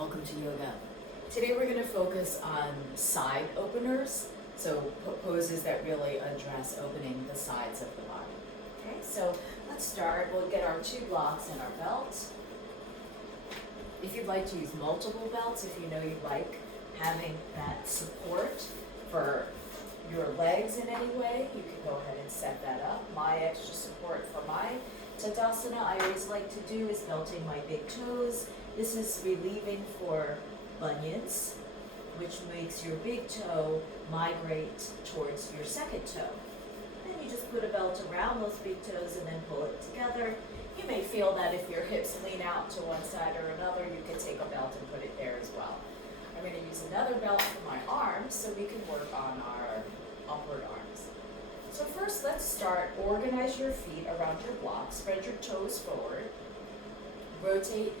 welcome to yoga. Today we're going to focus on side openers, so poses that really address opening the sides of the body. Okay, so let's start. We'll get our 2 blocks and our belt. If you'd like to use multiple belts, if you know you like having that support for your legs in any way, you can go ahead and set that up. My extra support for my Tadasana I always like to do is belting my big toes. This is relieving for bunions, which makes your big toe migrate towards your second toe. Then you just put a belt around those big toes and then pull it together. You may feel that if your hips lean out to one side or another, you can take a belt and put it there as well. I'm going to use another belt for my arms so we can work on our upward arms. So first, let's start. Organize your feet around your block. Spread your toes forward. Rotate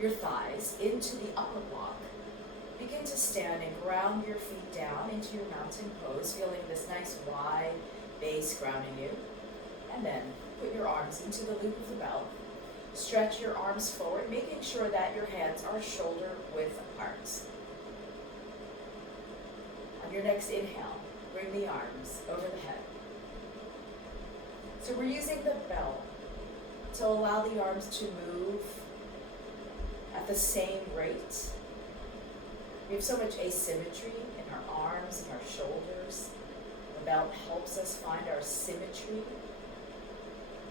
your thighs into the upper block. Begin to stand and ground your feet down into your mountain pose, feeling this nice wide base grounding you. And then put your arms into the loop of the belt. Stretch your arms forward, making sure that your hands are shoulder width apart. On your next inhale, bring the arms over the head. So we're using the belt to allow the arms to move at the same rate. We have so much asymmetry in our arms and our shoulders. The belt helps us find our symmetry.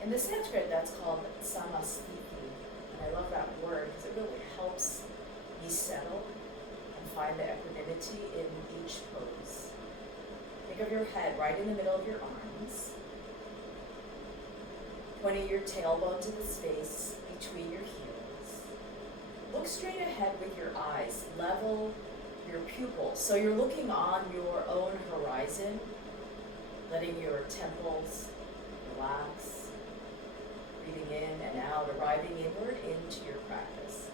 In the Sanskrit, that's called samasthiti. And I love that word because it really helps me settle and find the equanimity in each pose. Think of your head right in the middle of your arms. Pointing your tailbone to the space between your heels. Look straight ahead with your eyes. Level your pupils. So you're looking on your own horizon, letting your temples relax, breathing in and out, arriving inward into your practice.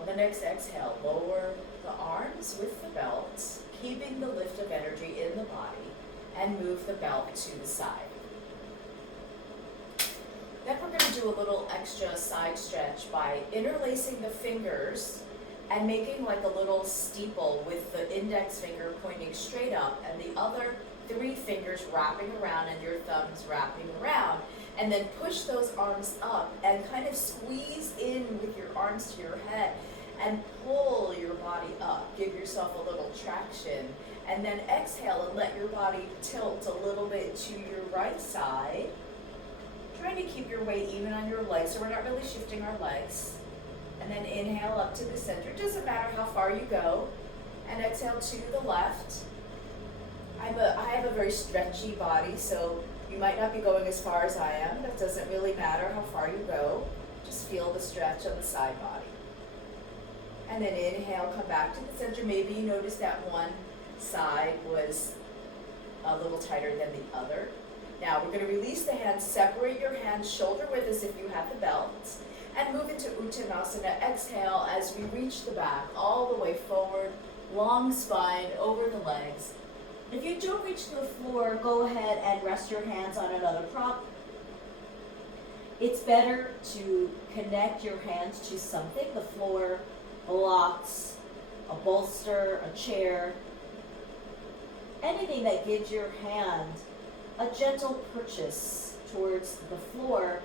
On the next exhale, lower the arms with the belt, keeping the lift of energy in the body, and move the belt to the side. Then we're going to do a little extra side stretch by interlacing the fingers and making like a little steeple with the index finger pointing straight up and the other 3 fingers wrapping around and your thumbs wrapping around. And then push those arms up and kind of squeeze in with your arms to your head and pull your body up. Give yourself a little traction. And then exhale and let your body tilt a little bit to your right side. Trying to keep your weight even on your legs, so we're not really shifting our legs. And then inhale up to the center. It doesn't matter how far you go. And exhale to the left. I have a very stretchy body, so you might not be going as far as I am. That doesn't really matter how far you go. Just feel the stretch on the side body. And then inhale, come back to the center. Maybe you notice that one side was a little tighter than the other. Now we're going to release the hands, separate your hands shoulder width as if you have the belt, and move into Uttanasana. Exhale as we reach the back all the way forward, long spine over the legs. If you don't reach the floor, go ahead and rest your hands on another prop. It's better to connect your hands to something, the floor, blocks, a bolster, a chair, anything that gives your hand a gentle purchase towards the floor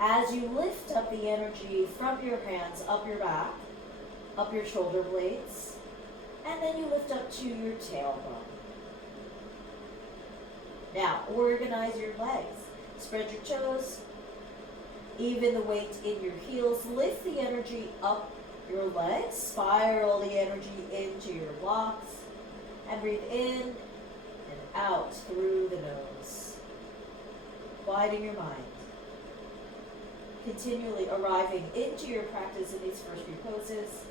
as you lift up the energy from your hands up your back, up your shoulder blades, and then you lift up to your tailbone. Now, organize your legs. Spread your toes, even the weight in your heels. Lift the energy up your legs, spiral the energy into your blocks, and breathe in and out through the nose. Quieting your mind. Continually arriving into your practice in these first few poses,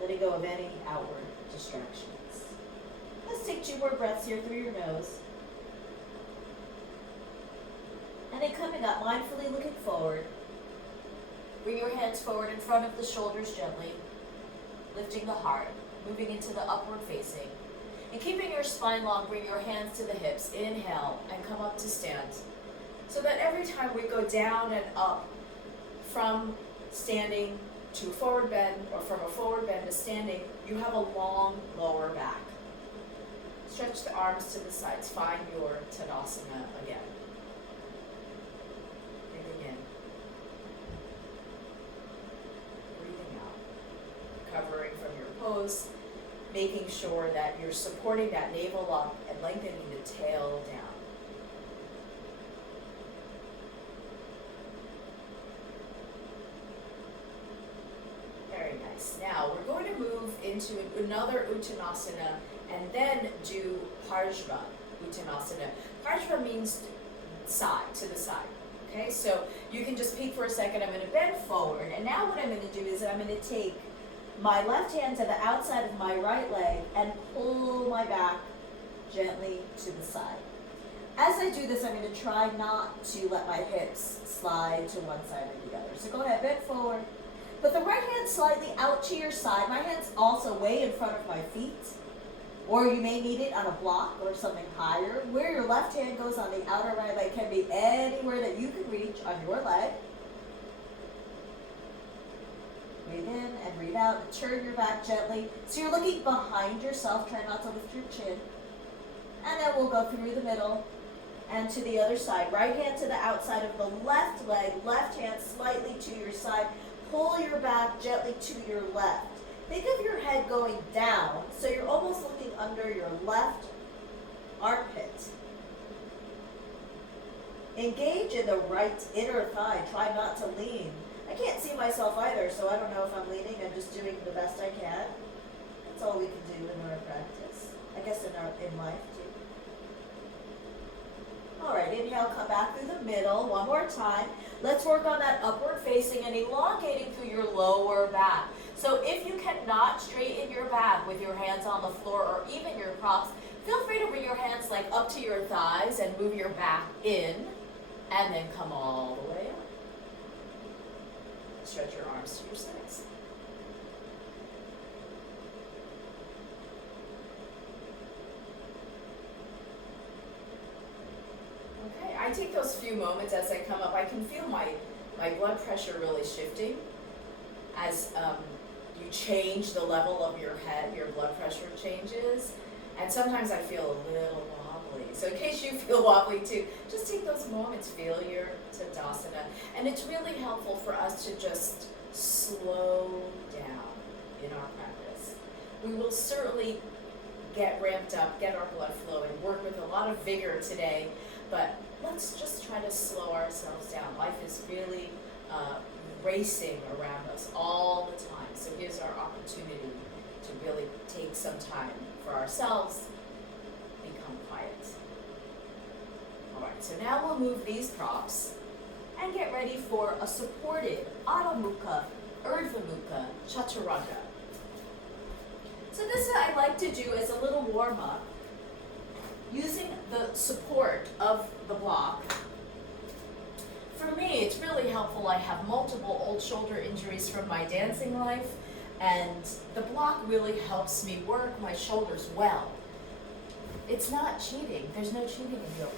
letting go of any outward distractions. Let's take 2 more breaths here through your nose. And then coming up, mindfully looking forward. Bring your hands forward in front of the shoulders gently, lifting the heart, moving into the upward facing. And keeping your spine long, bring your hands to the hips. Inhale and come up to stand. So that every time we go down and up from standing to a forward bend or from a forward bend to standing, you have a long lower back. Stretch the arms to the sides. Find your Tadasana again. Breathing in. Breathing out. Recovering from your pose. Making sure that you're supporting that navel up and lengthening the tail down. Very nice. Now we're going to move into another Uttanasana and then do Parshva Uttanasana. Parshva means side, to the side. Okay, so you can just peek for a second. I'm going to bend forward, and now what I'm going to do is I'm going to take my left hand to the outside of my right leg and pull my back gently to the side. As I do this, I'm going to try not to let my hips slide to one side or the other. So go ahead, bend forward. Put the right hand slightly out to your side. My hand's also way in front of my feet. Or you may need it on a block or something higher. Where your left hand goes on the outer right leg can be anywhere that you can reach on your leg. Breathe in and breathe out. Turn your back gently. So you're looking behind yourself. Try not to lift your chin. And then we'll go through the middle and to the other side. Right hand to the outside of the left leg. Left hand slightly to your side. Pull your back gently to your left. Think of your head going down, so you're almost looking under your left armpit. Engage in the right inner thigh. Try not to lean. I can't see myself either, so I don't know if I'm leaning. I'm just doing the best I can. That's all we can do in our practice. I guess in life too. All right, inhale, come back through the middle. One more time. Let's work on that upward facing and elongating through your lower back. So if you cannot straighten your back with your hands on the floor or even your props, feel free to bring your hands like up to your thighs and move your back in and then come all the way up. Stretch your arms to your sides. Okay, I take those few moments as I come up. I can feel my blood pressure really shifting as you change the level of your head, your blood pressure changes. And sometimes I feel a little wobbly. So in case you feel wobbly too, just take those moments, feel your Tadasana. And it's really helpful for us to just slow down in our practice. We will certainly get ramped up, get our blood flowing, work with a lot of vigor today, but let's just try to slow ourselves down. Life is really racing around us all the time. So here's our opportunity to really take some time for ourselves, become quiet. All right, so now we'll move these props and get ready for a supported Adho Mukha, Urdhva Mukha, Chaturanga. So this I like to do as a little warm-up, using the support of the block. For me, it's really helpful. I have multiple old shoulder injuries from my dancing life, and the block really helps me work my shoulders well. It's not cheating. There's no cheating in yoga.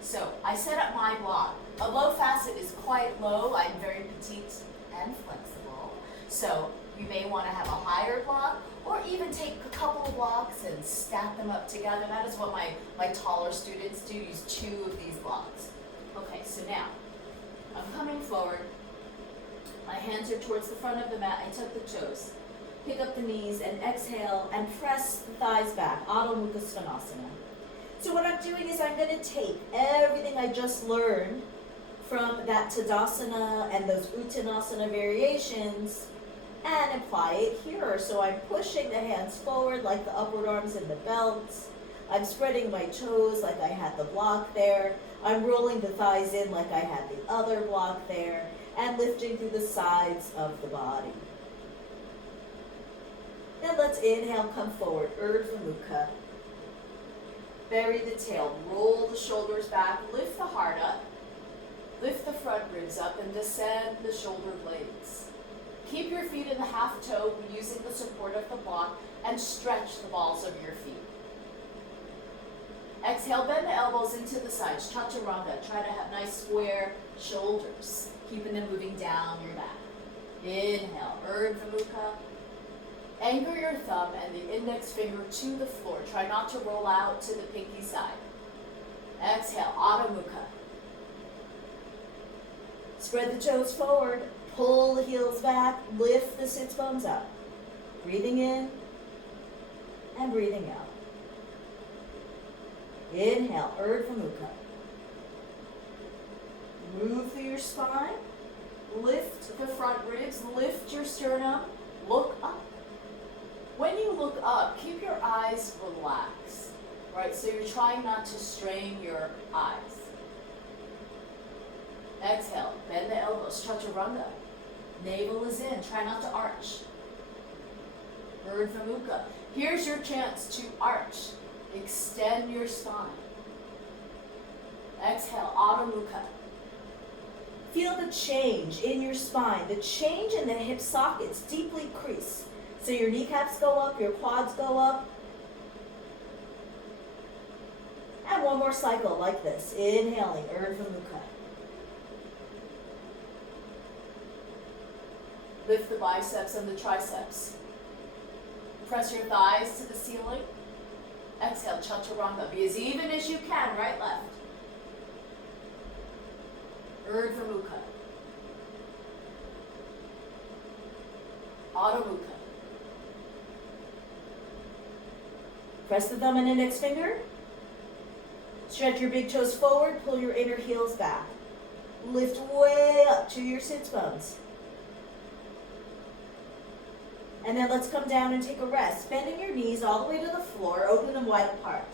So I set up my block. A low facet is quite low. I'm very petite and flexible. So you may want to have a higher block, or even take a couple of blocks and stack them up together. That is what my taller students do, use 2 of these blocks. Okay, so now, I'm coming forward. My hands are towards the front of the mat. I tuck the toes. Pick up the knees and exhale and press the thighs back. Adho Mukha Svanasana. So what I'm doing is I'm going to take everything I just learned from that Tadasana and those Uttanasana variations and apply it here. So I'm pushing the hands forward like the upward arms in the belts. I'm spreading my toes like I had the block there. I'm rolling the thighs in like I had the other block there, and lifting through the sides of the body. Then let's inhale, come forward, Urdhva Mukha. Bury the tail, roll the shoulders back, lift the heart up, lift the front ribs up, and descend the shoulder blades. Keep your feet in the half toe using the support of the block, and stretch the balls of your feet. Exhale, bend the elbows into the sides, Chaturanga. Try to have nice square shoulders, keeping them moving down your back. Inhale, Urdhva Mukha. Anchor your thumb and the index finger to the floor. Try not to roll out to the pinky side. Exhale, Adho Mukha. Spread the toes forward, pull the heels back, lift the sits bones up. Breathing in and breathing out. Inhale, Urdhva Mukha. Move through your spine, lift the front ribs, lift your sternum, look up. When you look up, keep your eyes relaxed, right? So you're trying not to strain your eyes. Exhale, bend the elbows, chaturanga. Navel is in, try not to arch. Urdhva Mukha. Here's your chance to arch. Extend your spine. Exhale, Adho Mukha. Feel the change in your spine, the change in the hip sockets deeply crease. So your kneecaps go up, your quads go up. And one more cycle like this. Inhaling, Urdhva Mukha. Lift the biceps and the triceps. Press your thighs to the ceiling. Exhale, chaturanga. Be as even as you can, right, left. Urdhva Mukha. Adho Mukha. Press the thumb and index finger. Stretch your big toes forward, pull your inner heels back. Lift way up to your sits bones. And then let's come down and take a rest. Bending your knees all the way to the floor, open them wide apart.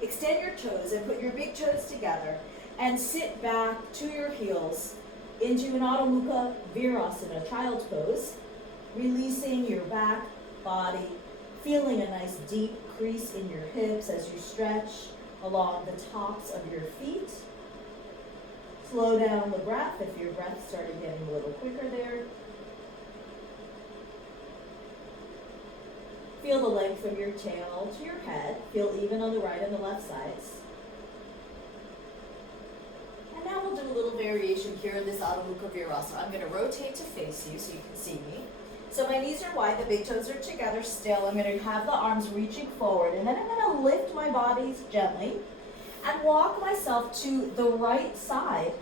Extend your toes and put your big toes together and sit back to your heels into an Adho Mukha Virasana, child's pose. Releasing your back, body, feeling a nice deep crease in your hips as you stretch along the tops of your feet. Slow down the breath if your breath started getting a little quicker there. Feel the length of your tail to your head. Feel even on the right and the left sides. And now we'll do a little variation here in this Adho Mukha Virasana. I'm going to rotate to face you so you can see me. So my knees are wide, the big toes are together still. I'm going to have the arms reaching forward, and then I'm going to lift my body gently and walk myself to the right side.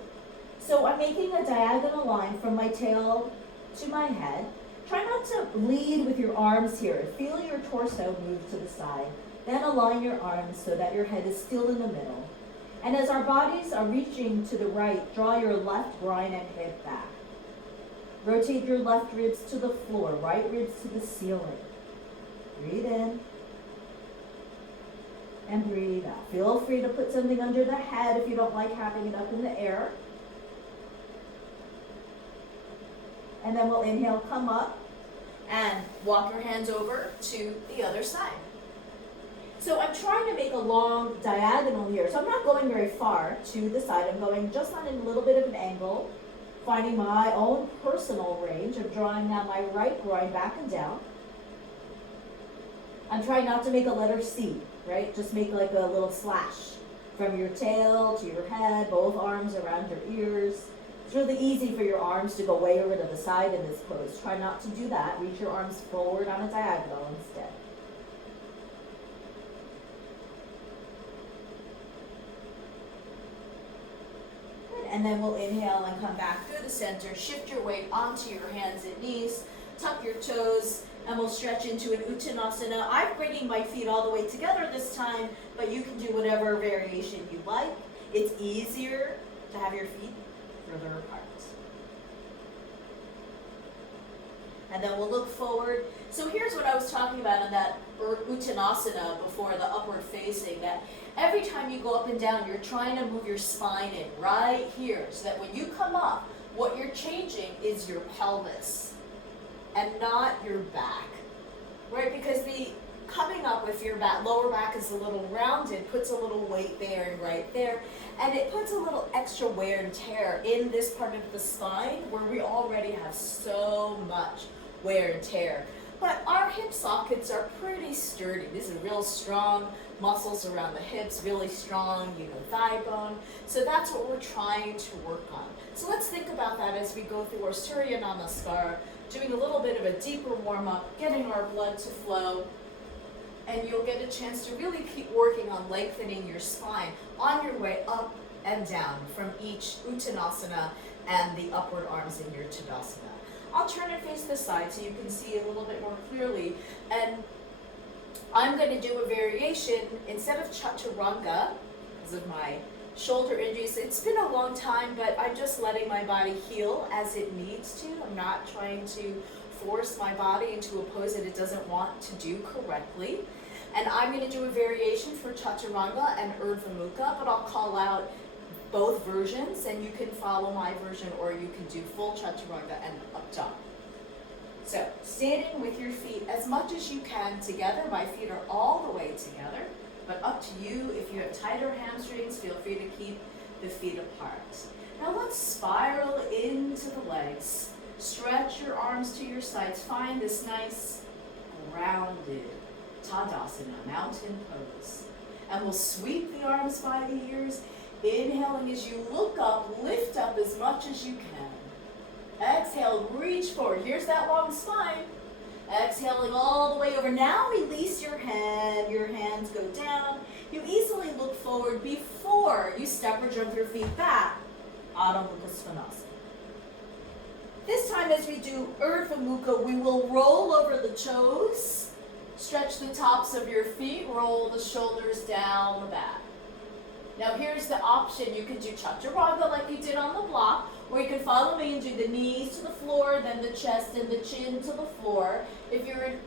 So I'm making a diagonal line from my tail to my head. Try not to lead with your arms here. Feel your torso move to the side. Then align your arms so that your head is still in the middle. And as our bodies are reaching to the right, draw your left groin and hip back. Rotate your left ribs to the floor, right ribs to the ceiling. Breathe in and breathe out. Feel free to put something under the head if you don't like having it up in the air. And then we'll inhale, come up, and walk your hands over to the other side. So I'm trying to make a long diagonal here. So I'm not going very far to the side. I'm going just on a little bit of an angle, finding my own personal range of drawing now my right groin back and down. I'm trying not to make a letter C, right? Just make like a little slash from your tail to your head, both arms around your ears. It's really easy for your arms to go way over to the side in this pose. Try not to do that. Reach your arms forward on a diagonal instead. Good. And then we'll inhale and come back through the center. Shift your weight onto your hands and knees. Tuck your toes, and we'll stretch into an Uttanasana. I'm bringing my feet all the way together this time, but you can do whatever variation you like. It's easier to have your feet further apart. And then we'll look forward. So here's what I was talking about in that Uttanasana before, the upward facing, that every time you go up and down, you're trying to move your spine in right here, so that when you come up, what you're changing is your pelvis and not your back, right? Because the coming up with your back, lower back is a little rounded, puts a little weight there and right there, and it puts a little extra wear and tear in this part of the spine where we already have so much wear and tear. but our hip sockets are pretty sturdy. These are real strong muscles around the hips, really strong, thigh bone. So that's what we're trying to work on. So let's think about that as we go through our Surya Namaskar, doing a little bit of a deeper warm-up, getting our blood to flow, and you'll get a chance to really keep working on lengthening your spine on your way up and down from each Uttanasana and the upward arms in your Tadasana. I'll turn and face this side so you can see a little bit more clearly. And I'm going to do a variation instead of Chaturanga because of my shoulder injuries. It's been a long time, but I'm just letting my body heal as it needs to. I'm not trying to force my body into a pose that it doesn't want to do correctly. And I'm going to do a variation for Chaturanga and Urdhva Mukha, but I'll call out both versions, and you can follow my version, or you can do full Chaturanga and up dog. So, standing with your feet as much as you can together. My feet are all the way together, but up to you. If you have tighter hamstrings, feel free to keep the feet apart. Now let's spiral into the legs. Stretch your arms to your sides. Find this nice, grounded Tadasana, mountain pose. And we'll sweep the arms by the ears. Inhaling as you look up, lift up as much as you can. Exhale, reach forward. Here's that long spine. Exhaling all the way over. Now release your head. Your hands go down. You easily look forward before you step or jump your feet back. Adho Mukha Svanasana. This time as we do Urdhva Mukha, we will roll over the toes. Stretch the tops of your feet. Roll the shoulders down the back. Now here's the option. You can do Chaturanga like you did on the block, or you can follow me and do the knees to the floor, then the chest and the chin to the floor. If you're in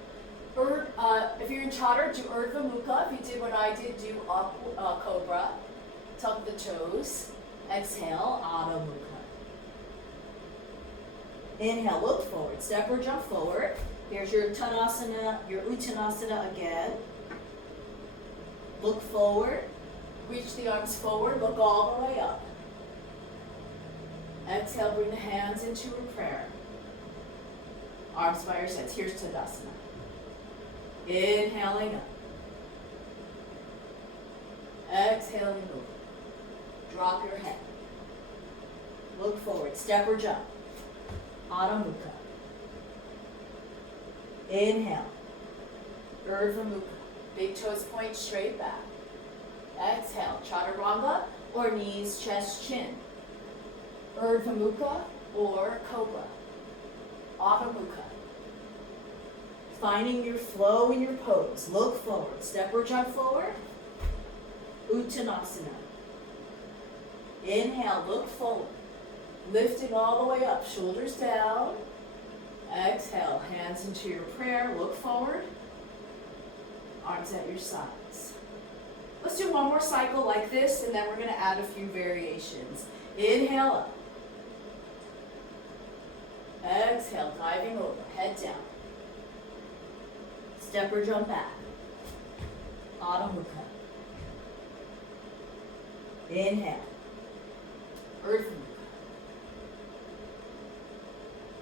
Chatur, do Urdhva Mukha. If you did what I did, do Cobra. Tuck the toes. Exhale, Adho Mukha. Inhale, look forward. Step or jump forward. Here's your Tadasana, your Uttanasana again. Look forward. Reach the arms forward, look all the way up. Exhale, bring the hands into a prayer. Arms by your sides. Here's Tadasana. Inhaling up. Exhaling over. Drop your head. Look forward, step or jump. Adho Mukha. Inhale. Urdhva Mukha. Big toes point straight back. Exhale, Chaturanga or knees, chest, chin. Urdhva Mukha or Cobra. Adho Mukha. Finding your flow in your pose. Look forward. Step or jump forward. Uttanasana. Inhale, look forward. Lifting all the way up. Shoulders down. Exhale, hands into your prayer. Look forward. Arms at your sides. Let's do one more cycle like this, and then we're going to add a few variations. Inhale up. Exhale, diving over, head down. Step or jump back. Adho Mukha. Inhale. Urdhva Mukha.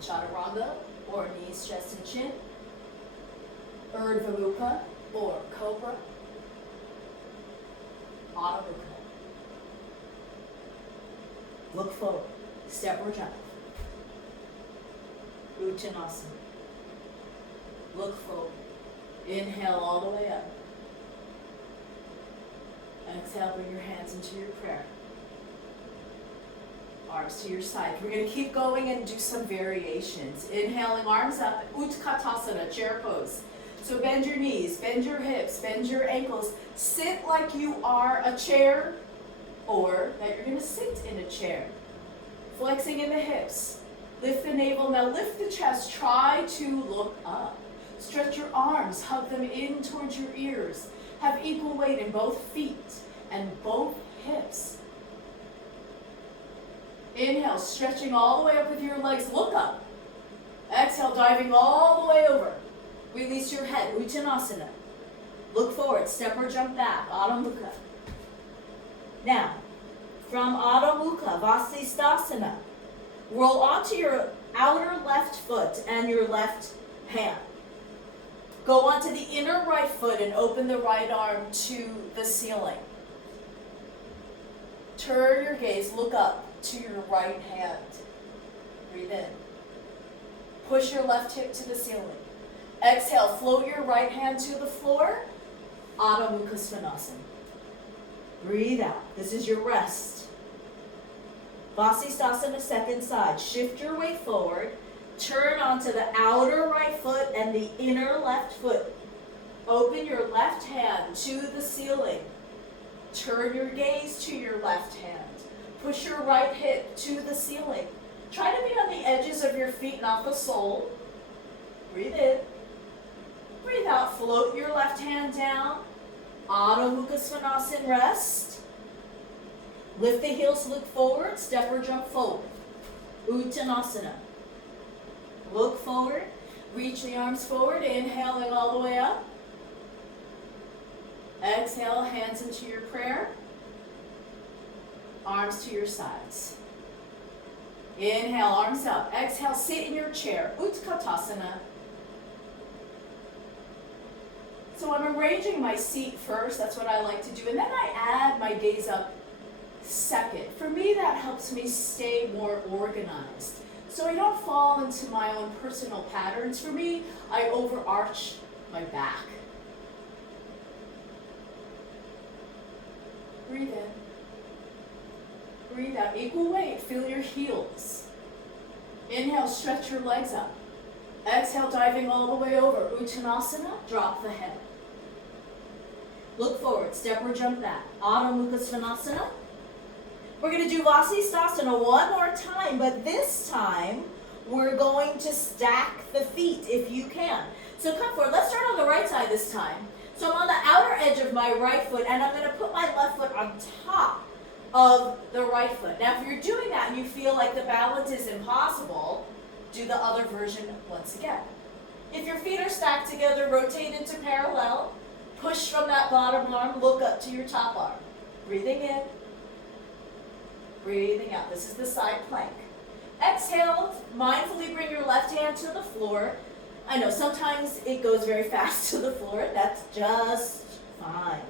Chaturanga or knees, chest, and chin. Urdhva Mukha or Cobra. Adho Mukha. Look forward. Step or jump. Uttanasana. Look forward. Inhale all the way up. Exhale, bring your hands into your prayer. Arms to your side. We're going to keep going and do some variations. Inhaling, arms up, Utkatasana, chair pose. So bend your knees, bend your hips, bend your ankles. Sit like you are a chair, or that you're going to sit in a chair. Flexing in the hips. Lift the navel. Now lift the chest. Try to look up. Stretch your arms. Hug them in towards your ears. Have equal weight in both feet and both hips. Inhale, stretching all the way up with your legs. Look up. Exhale, diving all the way over. Release your head, Uttanasana. Look forward, step or jump back, Adho Mukha. Now, from Adho Mukha, Vasisthasana, roll onto your outer left foot and your left hand. Go onto the inner right foot and open the right arm to the ceiling. Turn your gaze, look up to your right hand. Breathe in. Push your left hip to the ceiling. Exhale, float your right hand to the floor. Adho Mukha Svanasana. Breathe out. This is your rest. Vasisthasana, second side. Shift your weight forward. Turn onto the outer right foot and the inner left foot. Open your left hand to the ceiling. Turn your gaze to your left hand. Push your right hip to the ceiling. Try to be on the edges of your feet, not the sole. Breathe in. Breathe out. Float your left hand down. Adho Mukha Svanasana, rest. Lift the heels, look forward, step or jump forward. Uttanasana. Look forward, reach the arms forward, inhaling all the way up. Exhale, hands into your prayer. Arms to your sides. Inhale, arms up. Exhale, sit in your chair. Utkatasana. So I'm arranging my seat first, that's what I like to do, and then I add my gaze up second. For me, that helps me stay more organized. So I don't fall into my own personal patterns. For me, I overarch my back. Breathe in. Breathe out. Equal weight. Feel your heels. Inhale, stretch your legs up. Exhale, diving all the way over. Uttanasana, drop the head. Look forward, step or jump back. Adho Mukha Svanasana. We're going to do Vasisthasana one more time, but this time we're going to stack the feet if you can. So come forward. Let's start on the right side this time. So I'm on the outer edge of my right foot, and I'm going to put my left foot on top of the right foot. Now, if you're doing that and you feel like the balance is impossible, do the other version once again. If your feet are stacked together, rotate into parallel. Push from that bottom arm, look up to your top arm. Breathing in. Breathing out. This is the side plank. Exhale, mindfully bring your left hand to the floor. I know sometimes it goes very fast to the floor. That's just fine.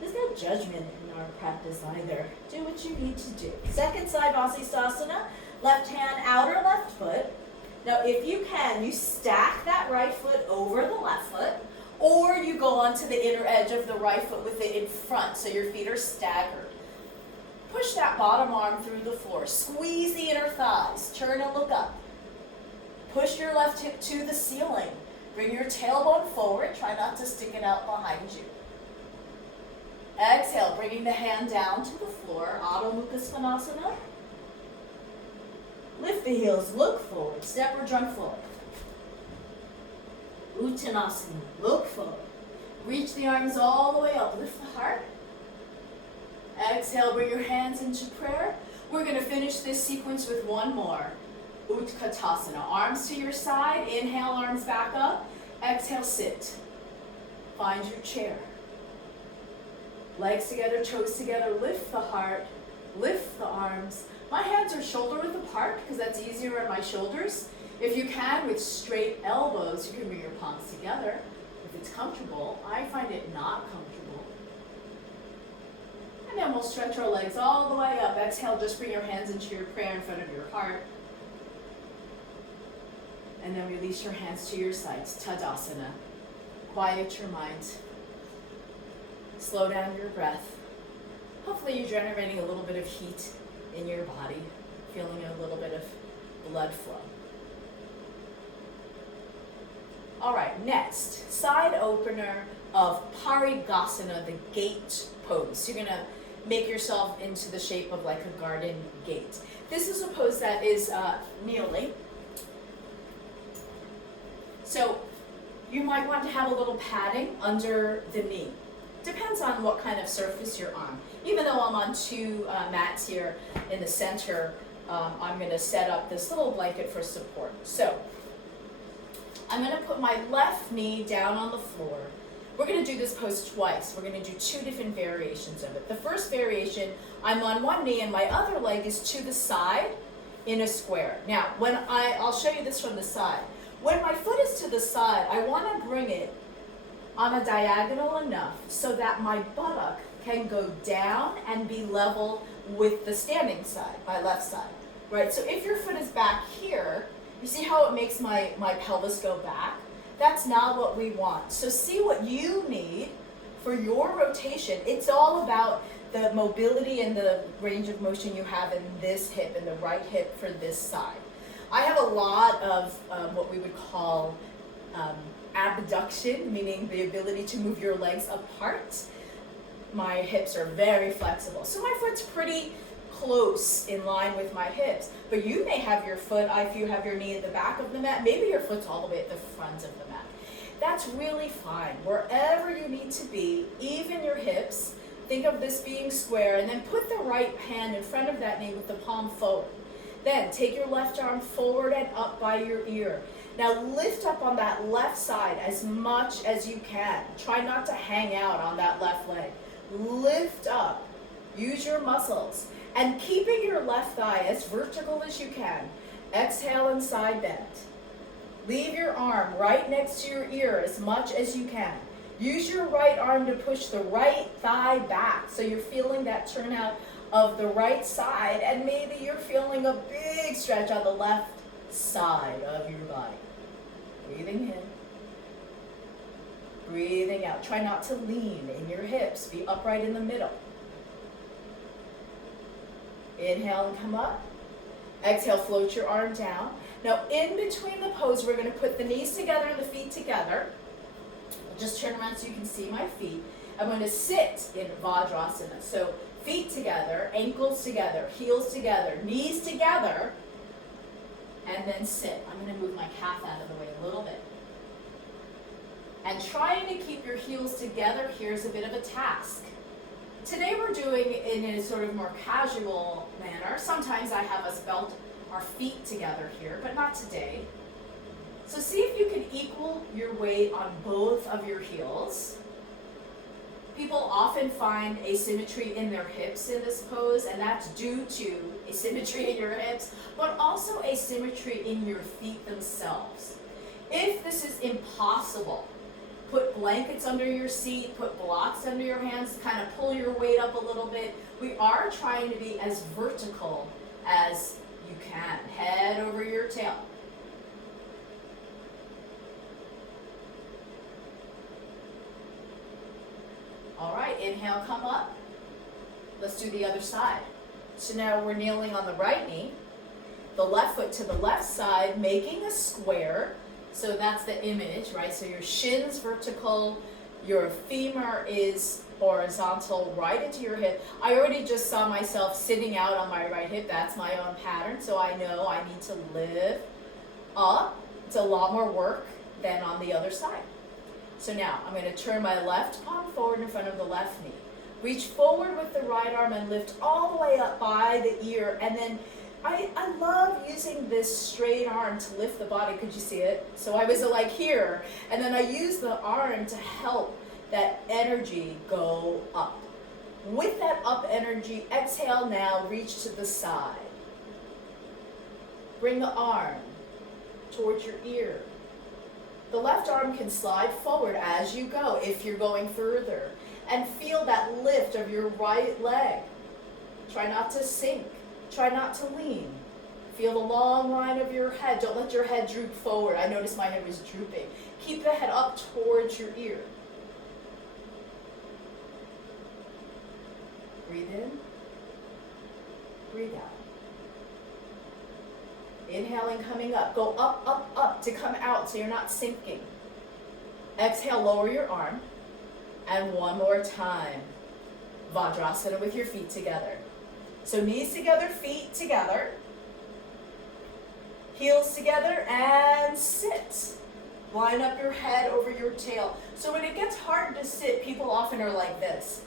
There's no judgment in our practice either. Do what you need to do. Second side Vasisthasana. Left hand, outer left foot. Now if you can, you stack that right foot over the left foot, or you go onto the inner edge of the right foot with it in front so your feet are staggered. Push that bottom arm through the floor. Squeeze the inner thighs. Turn and look up. Push your left hip to the ceiling. Bring your tailbone forward. Try not to stick it out behind you. Exhale, bringing the hand down to the floor. Adho Mukha Svanasana. Lift the heels, look forward. Step or jump forward. Uttanasana. Look forward. Reach the arms all the way up. Lift the heart. Exhale, bring your hands into prayer. We're going to finish this sequence with one more. Utkatasana. Arms to your side. Inhale, arms back up. Exhale, sit. Find your chair. Legs together, toes together. Lift the heart. Lift the arms. My hands are shoulder width apart because that's easier on my shoulders. If you can, with straight elbows, you can bring your palms together. If it's comfortable, I find it not comfortable. And then we'll stretch our legs all the way up. Exhale, just bring your hands into your prayer in front of your heart. And then release your hands to your sides. Tadasana. Quiet your mind. Slow down your breath. Hopefully you're generating a little bit of heat in your body, feeling a little bit of blood flow. All right, next, side opener of Parigasana, the gate pose. You're gonna make yourself into the shape of like a garden gate. This is a pose that is kneeling. So you might want to have a little padding under the knee. Depends on what kind of surface you're on. Even though I'm on two mats here in the center, I'm going to set up this little blanket for support. So I'm going to put my left knee down on the floor. We're going to do this pose twice. We're going to do two different variations of it. The first variation, I'm on one knee and my other leg is to the side in a square. Now, I'll show you this from the side. When my foot is to the side, I want to bring it on a diagonal enough so that my buttock can go down and be level with the standing side, my left side, right? So if your foot is back here, you see how it makes my pelvis go back? That's not what we want. So see what you need for your rotation. It's all about the mobility and the range of motion you have in this hip, in the right hip for this side. I have a lot of what we would call abduction, meaning the ability to move your legs apart. My hips are very flexible. So my foot's pretty close in line with my hips, but you may have your foot, if you have your knee at the back of the mat, maybe your foot's all the way at the front of the mat. That's really fine. Wherever you need to be, even your hips, think of this being square, and then put the right hand in front of that knee with the palm forward. Then take your left arm forward and up by your ear. Now lift up on that left side as much as you can. Try not to hang out on that left leg. Lift up. Use your muscles. And keeping your left thigh as vertical as you can. Exhale and side bend. Leave your arm right next to your ear as much as you can. Use your right arm to push the right thigh back so you're feeling that turnout of the right side, and maybe you're feeling a big stretch on the left side of your body. Breathing in. Breathing out. Try not to lean in your hips. Be upright in the middle. Inhale and come up. Exhale, float your arm down. Now in between the pose, we're going to put the knees together and the feet together. I'll just turn around so you can see my feet. I'm going to sit in Vajrasana. So feet together, ankles together, heels together, knees together, and then sit. I'm going to move my calf out of the way a little bit. And trying to keep your heels together here is a bit of a task. Today we're doing it in a sort of more casual manner. Sometimes I have us belt our feet together here, but not today. So see if you can equal your weight on both of your heels. People often find asymmetry in their hips in this pose, and that's due to asymmetry in your hips, but also asymmetry in your feet themselves. If this is impossible, put blankets under your seat, put blocks under your hands, kind of pull your weight up a little bit. We are trying to be as vertical as you can. Head over your tail. All right, inhale, come up. Let's do the other side. So now we're kneeling on the right knee, the left foot to the left side, making a square. So that's the image, right? So your shin's vertical, your femur is horizontal right into your hip. I already just saw myself sitting out on my right hip. That's my own pattern. So I know I need to lift up. It's a lot more work than on the other side. So now I'm going to turn my left palm forward in front of the left knee. Reach forward with the right arm and lift all the way up by the ear. And then I love using this straight arm to lift the body. Could you see it? So I was like here. And then I use the arm to help that energy go up. With that up energy, exhale now, reach to the side. Bring the arm towards your ear. The left arm can slide forward as you go if you're going further. And feel that lift of your right leg. Try not to sink. Try not to lean. Feel the long line of your head. Don't let your head droop forward. I noticed my head was drooping. Keep the head up towards your ear. Breathe in. Breathe out. Inhaling, coming up. Go up, up, up to come out so you're not sinking. Exhale, lower your arm. And one more time. Vajrasana with your feet together. So knees together, feet together. Heels together and sit. Line up your head over your tail. So when it gets hard to sit, people often are like this.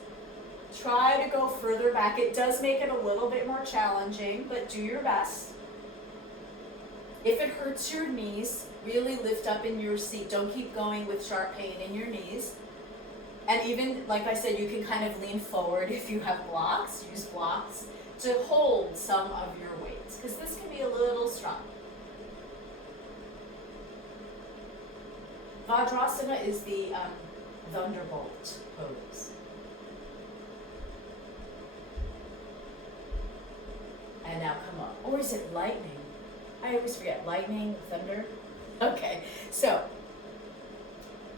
Try to go further back. It does make it a little bit more challenging, but do your best. If it hurts your knees, really lift up in your seat. Don't keep going with sharp pain in your knees. And even, like I said, you can kind of lean forward if you have blocks. Use blocks to hold some of your weights, because this can be a little strong. Vajrasana is the thunderbolt pose. And now come up. Or is it lightning? I always forget. Lightning, thunder? Okay, so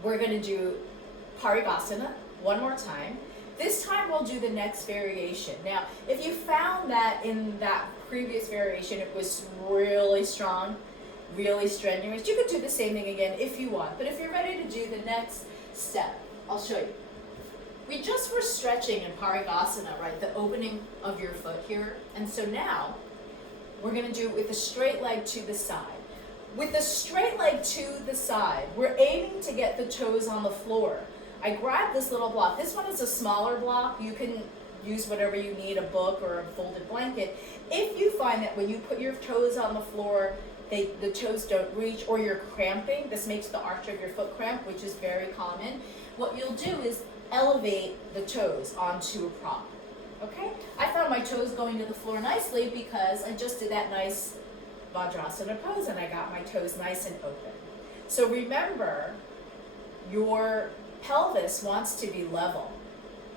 we're going to do Parigasana one more time. This time we'll do the next variation. Now, if you found that in that previous variation it was really strong, really strenuous, you could do the same thing again if you want. But if you're ready to do the next step, I'll show you. We just were stretching in Parigasana, right? The opening of your foot here. And so now we're going to do it with a straight leg to the side. With the straight leg to the side, we're aiming to get the toes on the floor. I grabbed this little block. This one is a smaller block. You can use whatever you need, a book or a folded blanket. If you find that when you put your toes on the floor, the toes don't reach or you're cramping, this makes the arch of your foot cramp, which is very common. What you'll do is elevate the toes onto a prop, okay? I found my toes going to the floor nicely because I just did that nice Vajrasana pose and I got my toes nice and open. So remember, your pelvis wants to be level.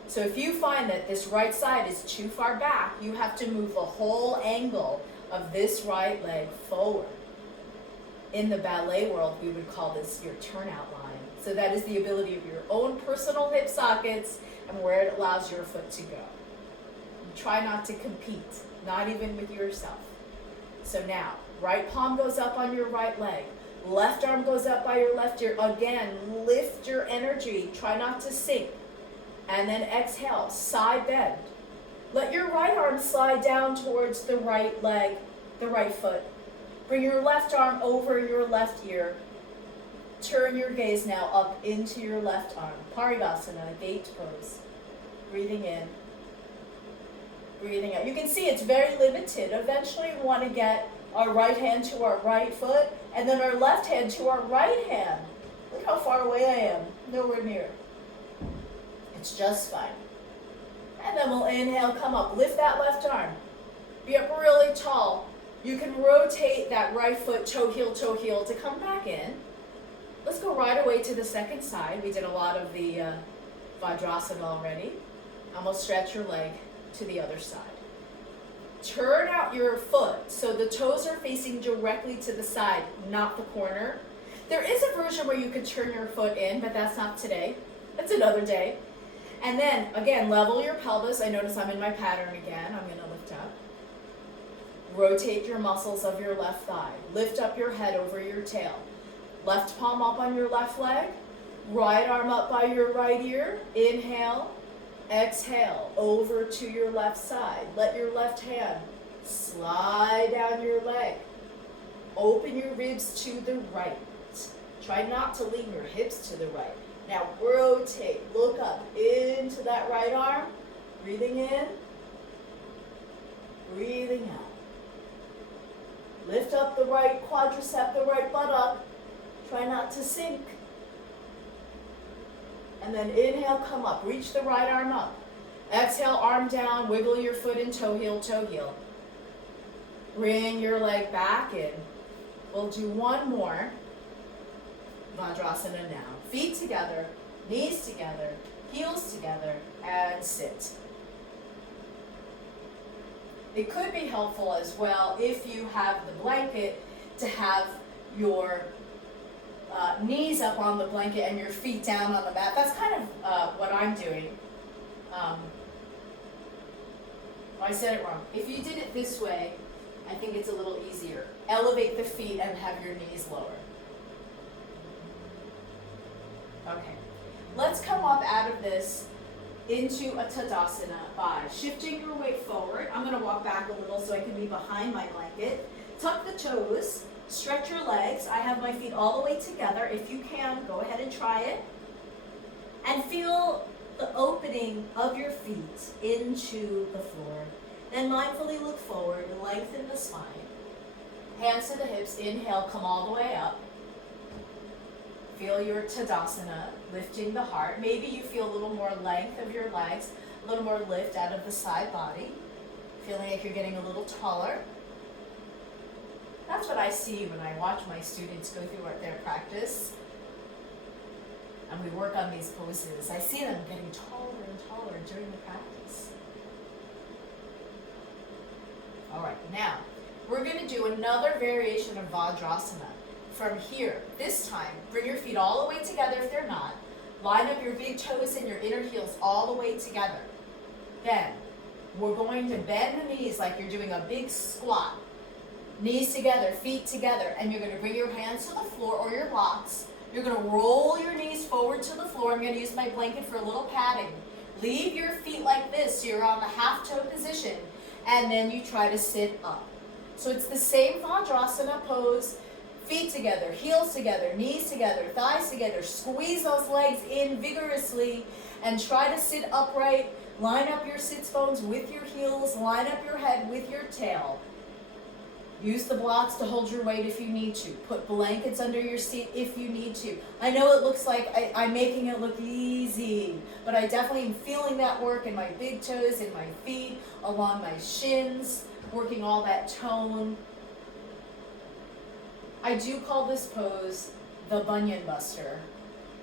So if you find that this right side is too far back, you have to move the whole angle of this right leg forward. In the ballet world, we would call this your turnout line. So that is the ability of your own personal hip sockets and where it allows your foot to go. Try not to compete, not even with yourself. So now, right palm goes up on your right leg. Left arm goes up by your left ear. Again, lift your energy. Try not to sink. And then exhale, side bend. Let your right arm slide down towards the right leg, the right foot. Bring your left arm over your left ear. Turn your gaze now up into your left arm. Parigasana, gate pose. Breathing in. Breathing out. You can see it's very limited. Eventually we want to get our right hand to our right foot and then our left hand to our right hand. Look how far away I am. Nowhere near. It's just fine. And then we'll inhale, come up. Lift that left arm. Be up really tall. You can rotate that right foot toe heel to come back in. Let's go right away to the second side. We did a lot of the Vajrasana already. And we'll stretch your leg to the other side. Turn out your foot so the toes are facing directly to the side, not the corner. There is a version where you could turn your foot in, but that's not today. That's another day. And then, again, level your pelvis. I notice I'm in my pattern again. I'm going to lift up. Rotate your muscles of your left thigh. Lift up your head over your tail. Left palm up on your left leg. Right arm up by your right ear. Inhale. Exhale. Over to your left side. Let your left hand slide down your leg. Open your ribs to the right. Try not to lean your hips to the right. Now rotate, look up into that right arm, breathing in, breathing out. Lift up the right quadricep, the right buttock, try not to sink. And then inhale, come up, reach the right arm up. Exhale, arm down, wiggle your foot in toe heel, toe heel. Bring your leg back in. We'll do one more. Vajrasana now. Feet together, knees together, heels together, and sit. It could be helpful as well if you have the blanket to have your knees up on the blanket and your feet down on the mat. That's kind of what I'm doing. I said it wrong. If you did it this way, I think it's a little easier. Elevate the feet and have your knees lower. Okay, let's come up out of this into a Tadasana by shifting your weight forward. I'm going to walk back a little so I can be behind my blanket. Tuck the toes, stretch your legs. I have my feet all the way together. If you can, go ahead and try it. And feel the opening of your feet into the floor. Then mindfully look forward and lengthen the spine. Hands to the hips, inhale, come all the way up. Feel your Tadasana, lifting the heart. Maybe you feel a little more length of your legs, a little more lift out of the side body. Feeling like you're getting a little taller. That's what I see when I watch my students go through their practice. and we work on these poses. I see them getting taller and taller during the practice. All right, now we're going to do another variation of Vajrasana. From here, this time, bring your feet all the way together if they're not. Line up your big toes and your inner heels all the way together. Then, we're going to bend the knees like you're doing a big squat. Knees together, feet together, and you're going to bring your hands to the floor or your blocks. You're going to roll your knees forward to the floor. I'm going to use my blanket for a little padding. Leave your feet like this so you're on the half toe position, and then you try to sit up. So it's the same Vajrasana pose. Feet together, heels together, knees together, thighs together. Squeeze those legs in vigorously and try to sit upright. Line up your sits bones with your heels. Line up your head with your tail. Use the blocks to hold your weight if you need to. Put blankets under your seat if you need to. I know it looks like I'm making it look easy, but I definitely am feeling that work in my big toes, in my feet, along my shins, working all that tone. I do call this pose the bunion buster.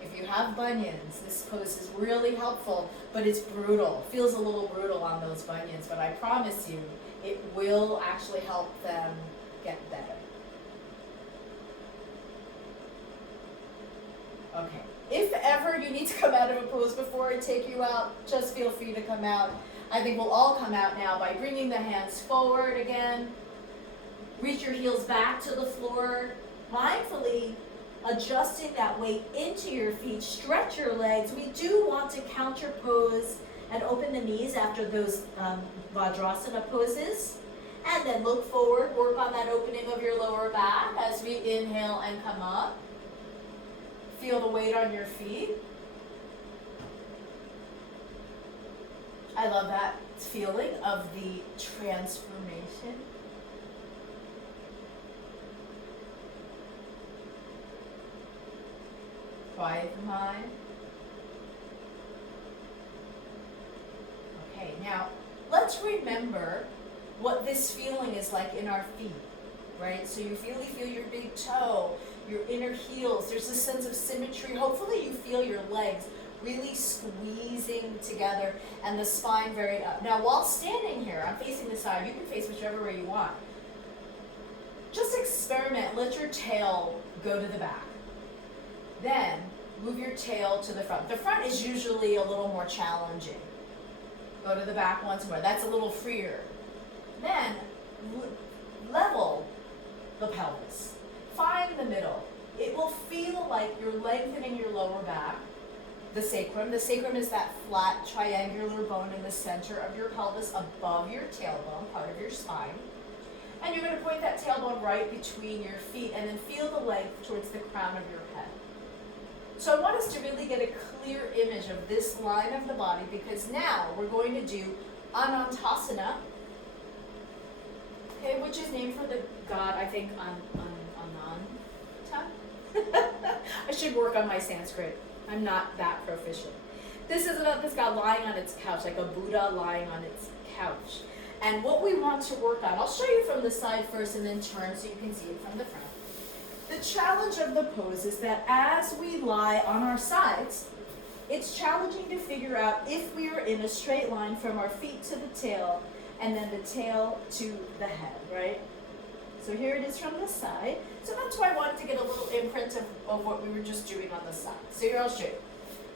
If you have bunions, this pose is really helpful, but it's brutal. Feels a little brutal on those bunions, but I promise you, it will actually help them get better. Okay, if ever you need to come out of a pose before I take you out, just feel free to come out. I think we'll all come out now by bringing the hands forward again. Reach your heels back to the floor, mindfully adjusting that weight into your feet. Stretch your legs. We do want to counter pose and open the knees after those Vajrasana poses. And then look forward, work on that opening of your lower back as we inhale and come up. Feel the weight on your feet. I love that feeling of the transformation. Quiet the mind. Okay, now let's remember what this feeling is like in our feet, right? So you really feel your big toe, your inner heels. There's a sense of symmetry. Hopefully you feel your legs really squeezing together and the spine very up. Now while standing here, I'm facing the side. You can face whichever way you want. Just experiment. Let your tail go to the back. Then move your tail to the front. The front is usually a little more challenging. Go to the back once more. That's a little freer. Then level the pelvis. Find the middle. It will feel like you're lengthening your lower back. The sacrum. The sacrum is that flat triangular bone in the center of your pelvis above your tailbone, part of your spine. And you're going to point that tailbone right between your feet and then feel the length towards the crown of your head. So I want us to really get a clear image of this line of the body because now we're going to do Anantasana, okay, which is named for the god, I think, Ananta. I should work on my Sanskrit. I'm not that proficient. This is about this god lying on its couch, like a Buddha lying on its couch. And what we want to work on, I'll show you from the side first and then turn so you can see it from the front. The challenge of the pose is that as we lie on our sides, it's challenging to figure out if we are in a straight line from our feet to the tail and then the tail to the head, right? So here it is from the side. So that's why I wanted to get a little imprint of what we were just doing on the side. So here I'll show you.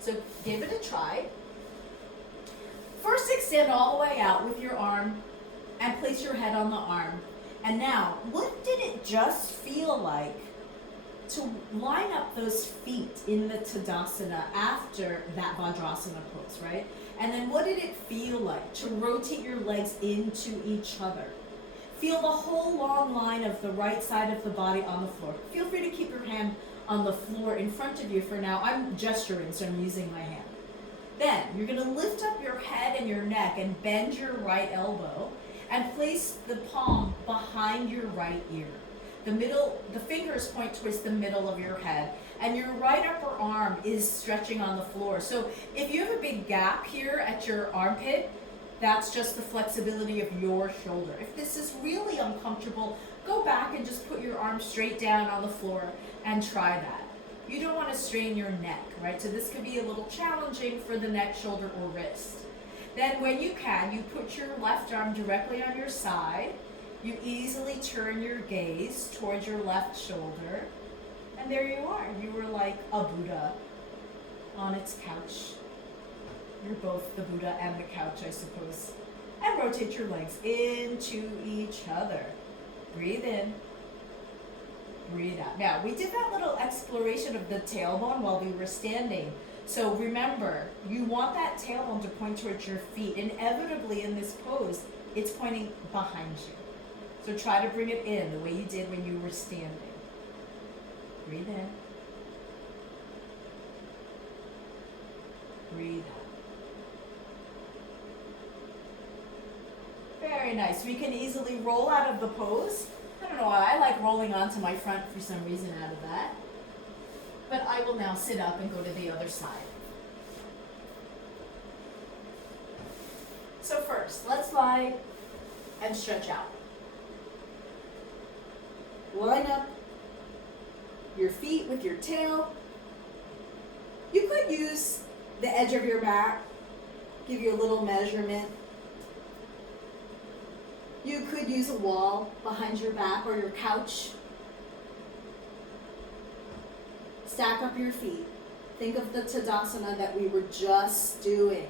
So give it a try. First extend all the way out with your arm and place your head on the arm. And now, what did it just feel like to line up those feet in the Tadasana after that Vajrasana pose, right? And then what did it feel like to rotate your legs into each other? Feel the whole long line of the right side of the body on the floor. Feel free to keep your hand on the floor in front of you for now. I'm gesturing, so I'm using my hand. Then you're going to lift up your head and your neck and bend your right elbow and place the palm behind your right ear. The fingers point towards the middle of your head, and your right upper arm is stretching on the floor. So if you have a big gap here at your armpit, that's just the flexibility of your shoulder. If this is really uncomfortable, go back and just put your arm straight down on the floor and try that. You don't want to strain your neck, right? So this could be a little challenging for the neck, shoulder, or wrist. Then when you can, you put your left arm directly on your side. You easily turn your gaze towards your left shoulder. And there you are. You were like a Buddha on its couch. You're both the Buddha and the couch, I suppose. And rotate your legs into each other. Breathe in. Breathe out. Now, we did that little exploration of the tailbone while we were standing. So remember, you want that tailbone to point towards your feet. Inevitably in this pose, it's pointing behind you. So try to bring it in the way you did when you were standing. Breathe in. Breathe out. Very nice. We can easily roll out of the pose. I don't know why I like rolling onto my front for some reason out of that. But I will now sit up and go to the other side. So first, let's lie and stretch out. Line up your feet with your tail. You could use the edge of your mat, give you a little measurement. You could use a wall behind your back or your couch. Stack up your feet. Think of the Tadasana that we were just doing.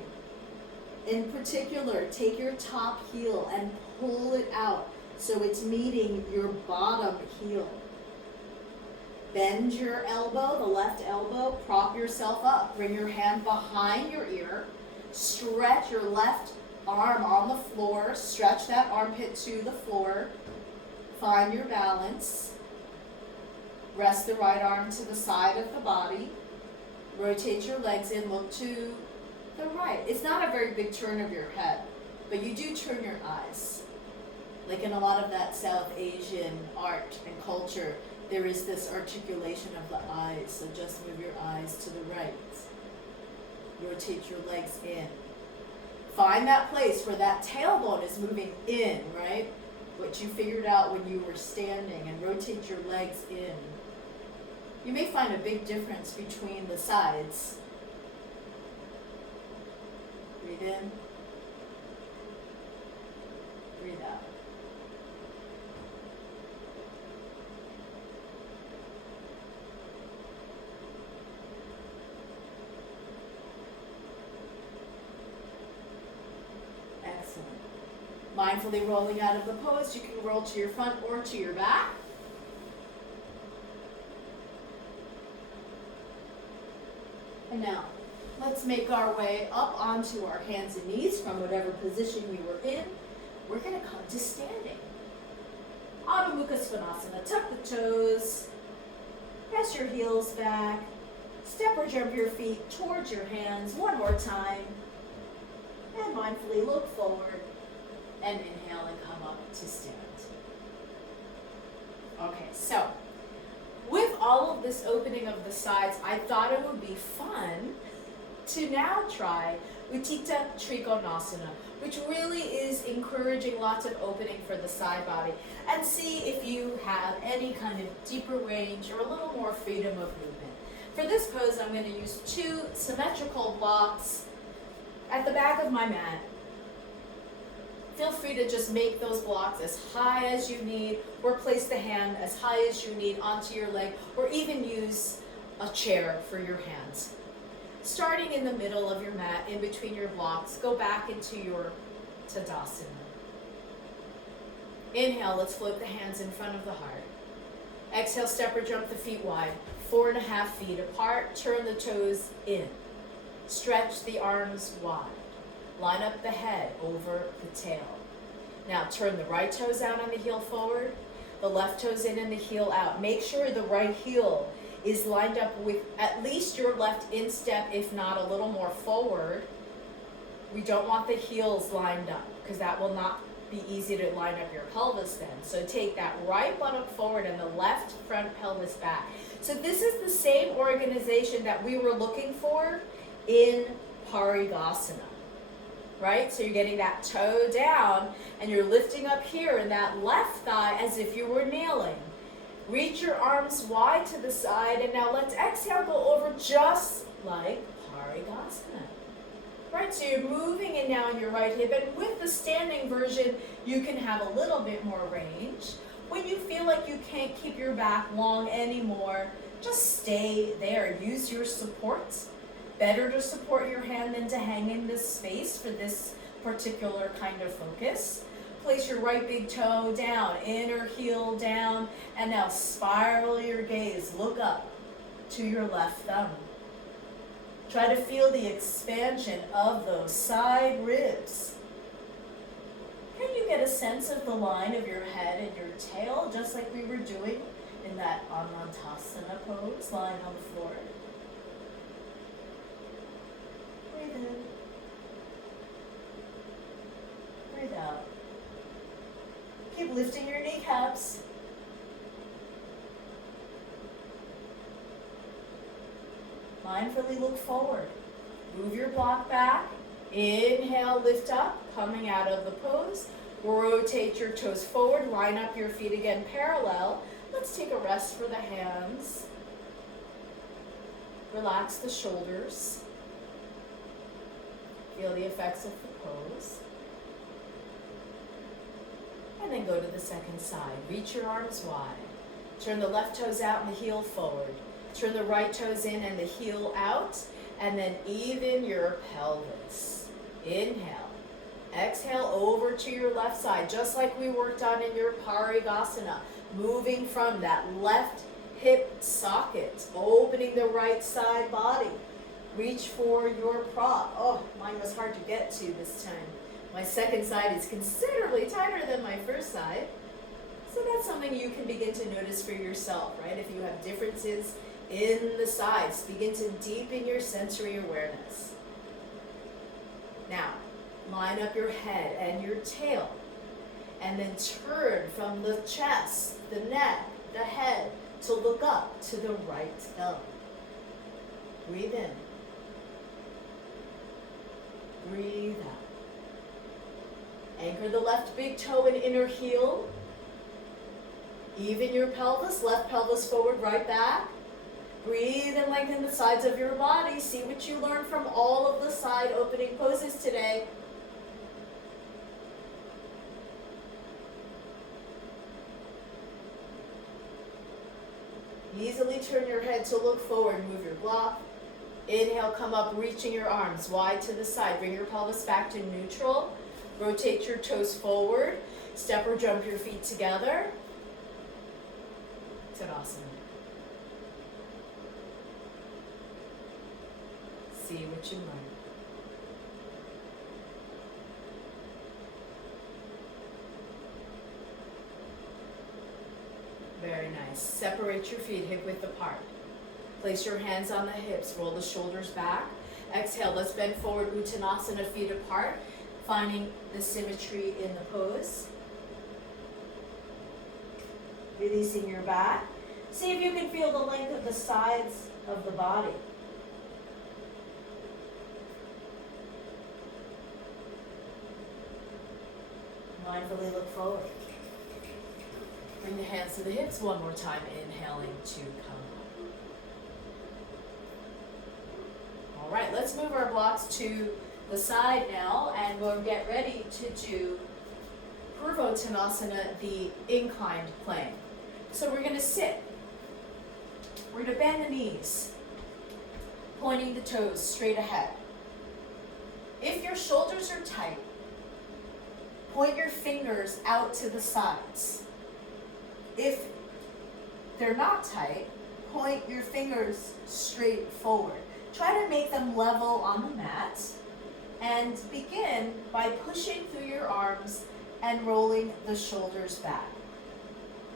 In particular, take your top heel and pull it out so it's meeting your bottom heel. Bend your elbow, the left elbow, prop yourself up. Bring your hand behind your ear. Stretch your left arm on the floor. Stretch that armpit to the floor. Find your balance. Rest the right arm to the side of the body. Rotate your legs in, look to the right. It's not a very big turn of your head, but you do turn your eyes. Like in a lot of that South Asian art and culture, there is this articulation of the eyes, so just move your eyes to the right. Rotate your legs in. Find that place where that tailbone is moving in, right? What you figured out when you were standing, and rotate your legs in. You may find a big difference between the sides. Breathe in. Breathe out. Excellent. Mindfully rolling out of the pose, you can roll to your front or to your back. And now, let's make our way up onto our hands and knees from whatever position we were in. We're going to come to standing. Adho Mukha Svanasana. Tuck the toes. Press your heels back. Step or jump your feet towards your hands. One more time. And mindfully look forward. And inhale and come up to stand. Okay, so with all of this opening of the sides, I thought it would be fun to now try Utthita Trikonasana, which really is encouraging lots of opening for the side body, and see if you have any kind of deeper range or a little more freedom of movement. For this pose, I'm going to use 2 symmetrical blocks at the back of my mat. Feel free to just make those blocks as high as you need, or place the hand as high as you need onto your leg, or even use a chair for your hands. Starting in the middle of your mat, in between your blocks, go back into your Tadasana. Inhale, let's float the hands in front of the heart. Exhale, step or jump the feet wide, 4.5 feet apart, turn the toes in. Stretch the arms wide. Line up the head over the tail. Now turn the right toes out on the heel forward, the left toes in and the heel out. Make sure the right heel is lined up with at least your left instep, if not a little more forward. We don't want the heels lined up because that will not be easy to line up your pelvis then. So take that right buttock forward and the left front pelvis back. So this is the same organization that we were looking for in Parigasana. Right? So you're getting that toe down and you're lifting up here in that left thigh as if you were kneeling. Reach your arms wide to the side, and now let's exhale, go over just like Parigasana. Right, so you're moving in now in your right hip, and with the standing version, you can have a little bit more range. When you feel like you can't keep your back long anymore, just stay there. Use your supports. Better to support your hand than to hang in this space for this particular kind of focus. Place your right big toe down, inner heel down, and now spiral your gaze. Look up to your left thumb. Try to feel the expansion of those side ribs. Can you get a sense of the line of your head and your tail, just like we were doing in that Anantasana pose, lying on the floor? Breathe in. Breathe out. Keep lifting your kneecaps. Mindfully look forward. Move your block back. Inhale, lift up, coming out of the pose. Rotate your toes forward. Line up your feet again parallel. Let's take a rest for the hands. Relax the shoulders. Feel the effects of the pose. And then go to the second side. Reach your arms wide. Turn the left toes out and the heel forward. Turn the right toes in and the heel out. And then even your pelvis. Inhale. Exhale over to your left side, just like we worked on in your Parigasana. Moving from that left hip socket, opening the right side body. Reach for your prop. Oh, mine was hard to get to this time. My second side is considerably tighter than my first side. So that's something you can begin to notice for yourself, right? If you have differences in the sides, begin to deepen your sensory awareness. Now, line up your head and your tail, and then turn from the chest, the neck, the head, to look up to the right thumb. Breathe in. Breathe out. Anchor the left big toe and inner heel. Even your pelvis, left pelvis forward, right back. Breathe and lengthen the sides of your body. See what you learned from all of the side opening poses today. Easily turn your head to look forward. Move your block. Inhale, come up, reaching your arms wide to the side. Bring your pelvis back to neutral. Rotate your toes forward. Step or jump your feet together. Tadasana. See what you learn. Very nice. Separate your feet hip width apart. Place your hands on the hips. Roll the shoulders back. Exhale. Let's bend forward. Uttanasana, feet apart. Finding the symmetry in the pose. Releasing your back. See if you can feel the length of the sides of the body. Mindfully look forward. Bring the hands to the hips one more time, inhaling to come up. All right, let's move our blocks to the side now, and we'll get ready to do Purvottanasana, the inclined plane. So we're gonna sit. We're gonna bend the knees, pointing the toes straight ahead. If your shoulders are tight, point your fingers out to the sides. If they're not tight, point your fingers straight forward. Try to make them level on the mat, and begin by pushing through your arms and rolling the shoulders back.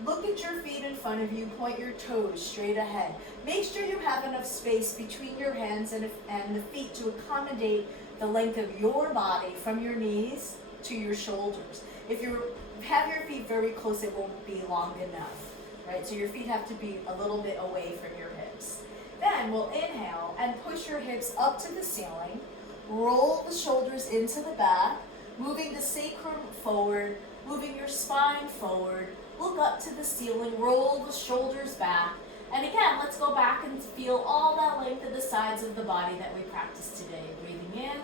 Look at your feet in front of you, point your toes straight ahead. Make sure you have enough space between your hands and the feet to accommodate the length of your body from your knees to your shoulders. If you have your feet very close, it won't be long enough, right? So your feet have to be a little bit away from your hips. Then we'll inhale and push your hips up to the ceiling. Roll the shoulders into the back, moving the sacrum forward, moving your spine forward, look up to the ceiling, roll the shoulders back. And again, let's go back and feel all that length of the sides of the body that we practiced today. Breathing in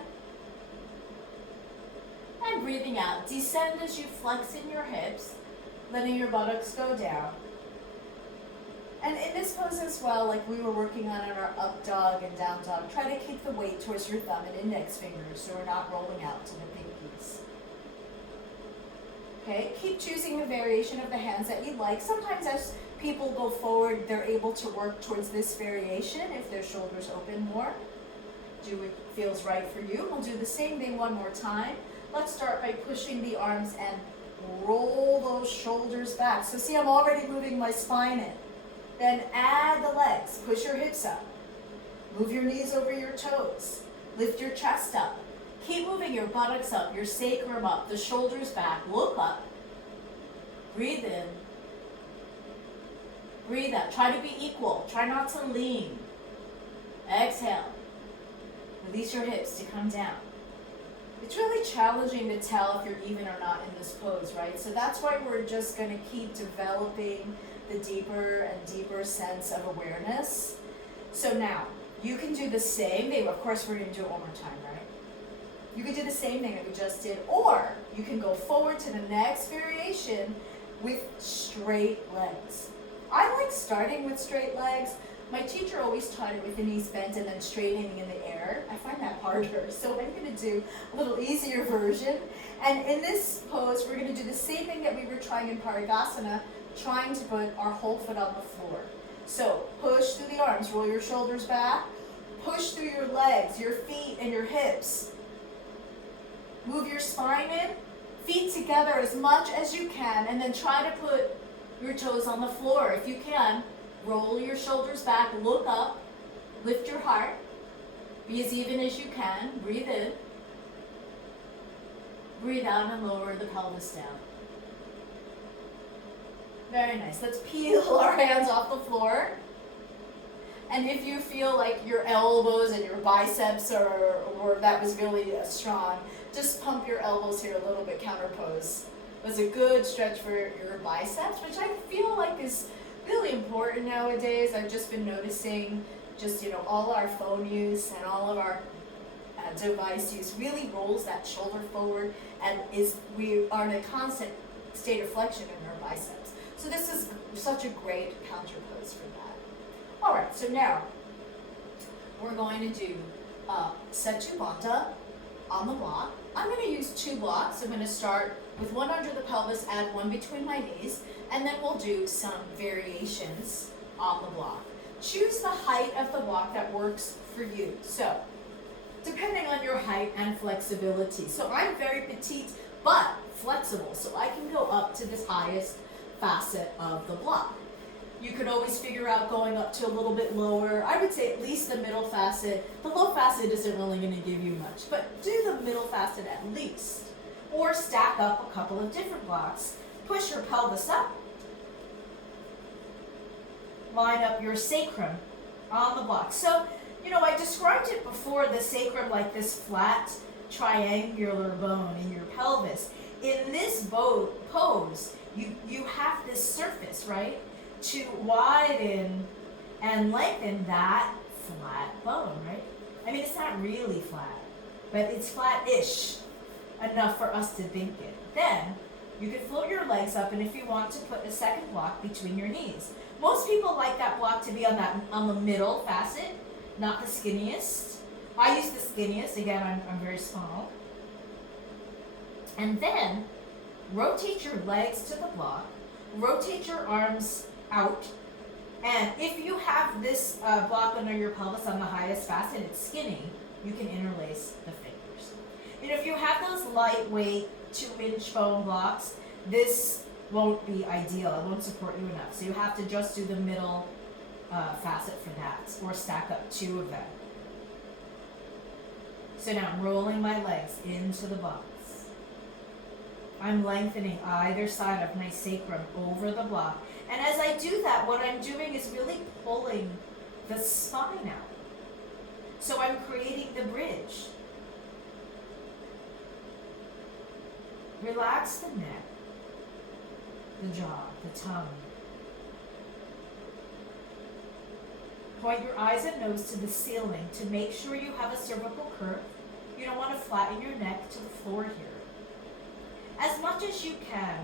and breathing out. Descend as you flex in your hips, letting your buttocks go down. And in this pose as well, like we were working on in our up dog and down dog, try to keep the weight towards your thumb and index fingers so we're not rolling out to the pinkies. Okay, keep choosing a variation of the hands that you like. Sometimes as people go forward, they're able to work towards this variation if their shoulders open more. Do what feels right for you. We'll do the same thing one more time. Let's start by pushing the arms and roll those shoulders back. So see, I'm already moving my spine in. Then add the legs. Push your hips up. Move your knees over your toes. Lift your chest up. Keep moving your buttocks up, your sacrum up, the shoulders back. Look up. Breathe in. Breathe out. Try to be equal. Try not to lean. Exhale. Release your hips to come down. It's really challenging to tell if you're even or not in this pose, right? So that's why we're just going to keep developing the deeper and deeper sense of awareness. So now, you can do the same thing. Of course, we're going to do it one more time, right? You can do the same thing that we just did, or you can go forward to the next variation with straight legs. I like starting with straight legs. My teacher always taught it with the knees bent and then straightening in the air. I find that harder, so I'm going to do a little easier version. And in this pose, we're going to do the same thing that we were trying in Parigasana, trying to put our whole foot on the floor. So push through the arms, roll your shoulders back, push through your legs, your feet, and your hips. Move your spine in, feet together as much as you can, and then try to put your toes on the floor if you can. Roll your shoulders back, look up, lift your heart, be as even as you can. Breathe in, breathe out, and lower the pelvis down. Very nice. Let's peel our hands off the floor. And if you feel like your elbows and your biceps or that was really strong, just pump your elbows here a little bit, counter pose. It was a good stretch for your biceps, which I feel like is really important nowadays. I've just been noticing all our phone use and all of our device use really rolls that shoulder forward, and we are in a constant state of flexion in our biceps. So this is such a great counter pose for that. All right, so now we're going to do Setu Bandha on the block. I'm going to use 2 blocks. I'm going to start with one under the pelvis, add one between my knees, and then we'll do some variations on the block. Choose the height of the block that works for you. So, depending on your height and flexibility. So I'm very petite, but flexible, so I can go up to this highest facet of the block. You could always figure out going up to a little bit lower. I would say at least the middle facet. The low facet isn't really going to give you much, but do the middle facet at least. Or stack up a couple of different blocks. Push your pelvis up. Line up your sacrum on the block. So, I described it before, the sacrum like this flat triangular bone in your pelvis. In this pose, you have this surface, right, to widen and lengthen that flat bone, right? I mean, it's not really flat, but it's flat-ish enough for us to think it. Then, you can float your legs up, and if you want to put a second block between your knees. Most people like that block to be on the middle facet, not the skinniest. I use the skinniest. Again, I'm very small. And then, rotate your legs to the block. Rotate your arms out. And if you have this block under your pelvis on the highest facet, it's skinny, you can interlace the fingers. And if you have those lightweight 2-inch foam blocks, this won't be ideal. It won't support you enough. So you have to just do the middle facet for that, or stack up 2 of them. So now I'm rolling my legs into the box. I'm lengthening either side of my sacrum over the block. And as I do that, what I'm doing is really pulling the spine out. So I'm creating the bridge. Relax the neck. the jaw, the tongue. Point your eyes and nose to the ceiling to make sure you have a cervical curve. You don't want to flatten your neck to the floor here. As much as you can,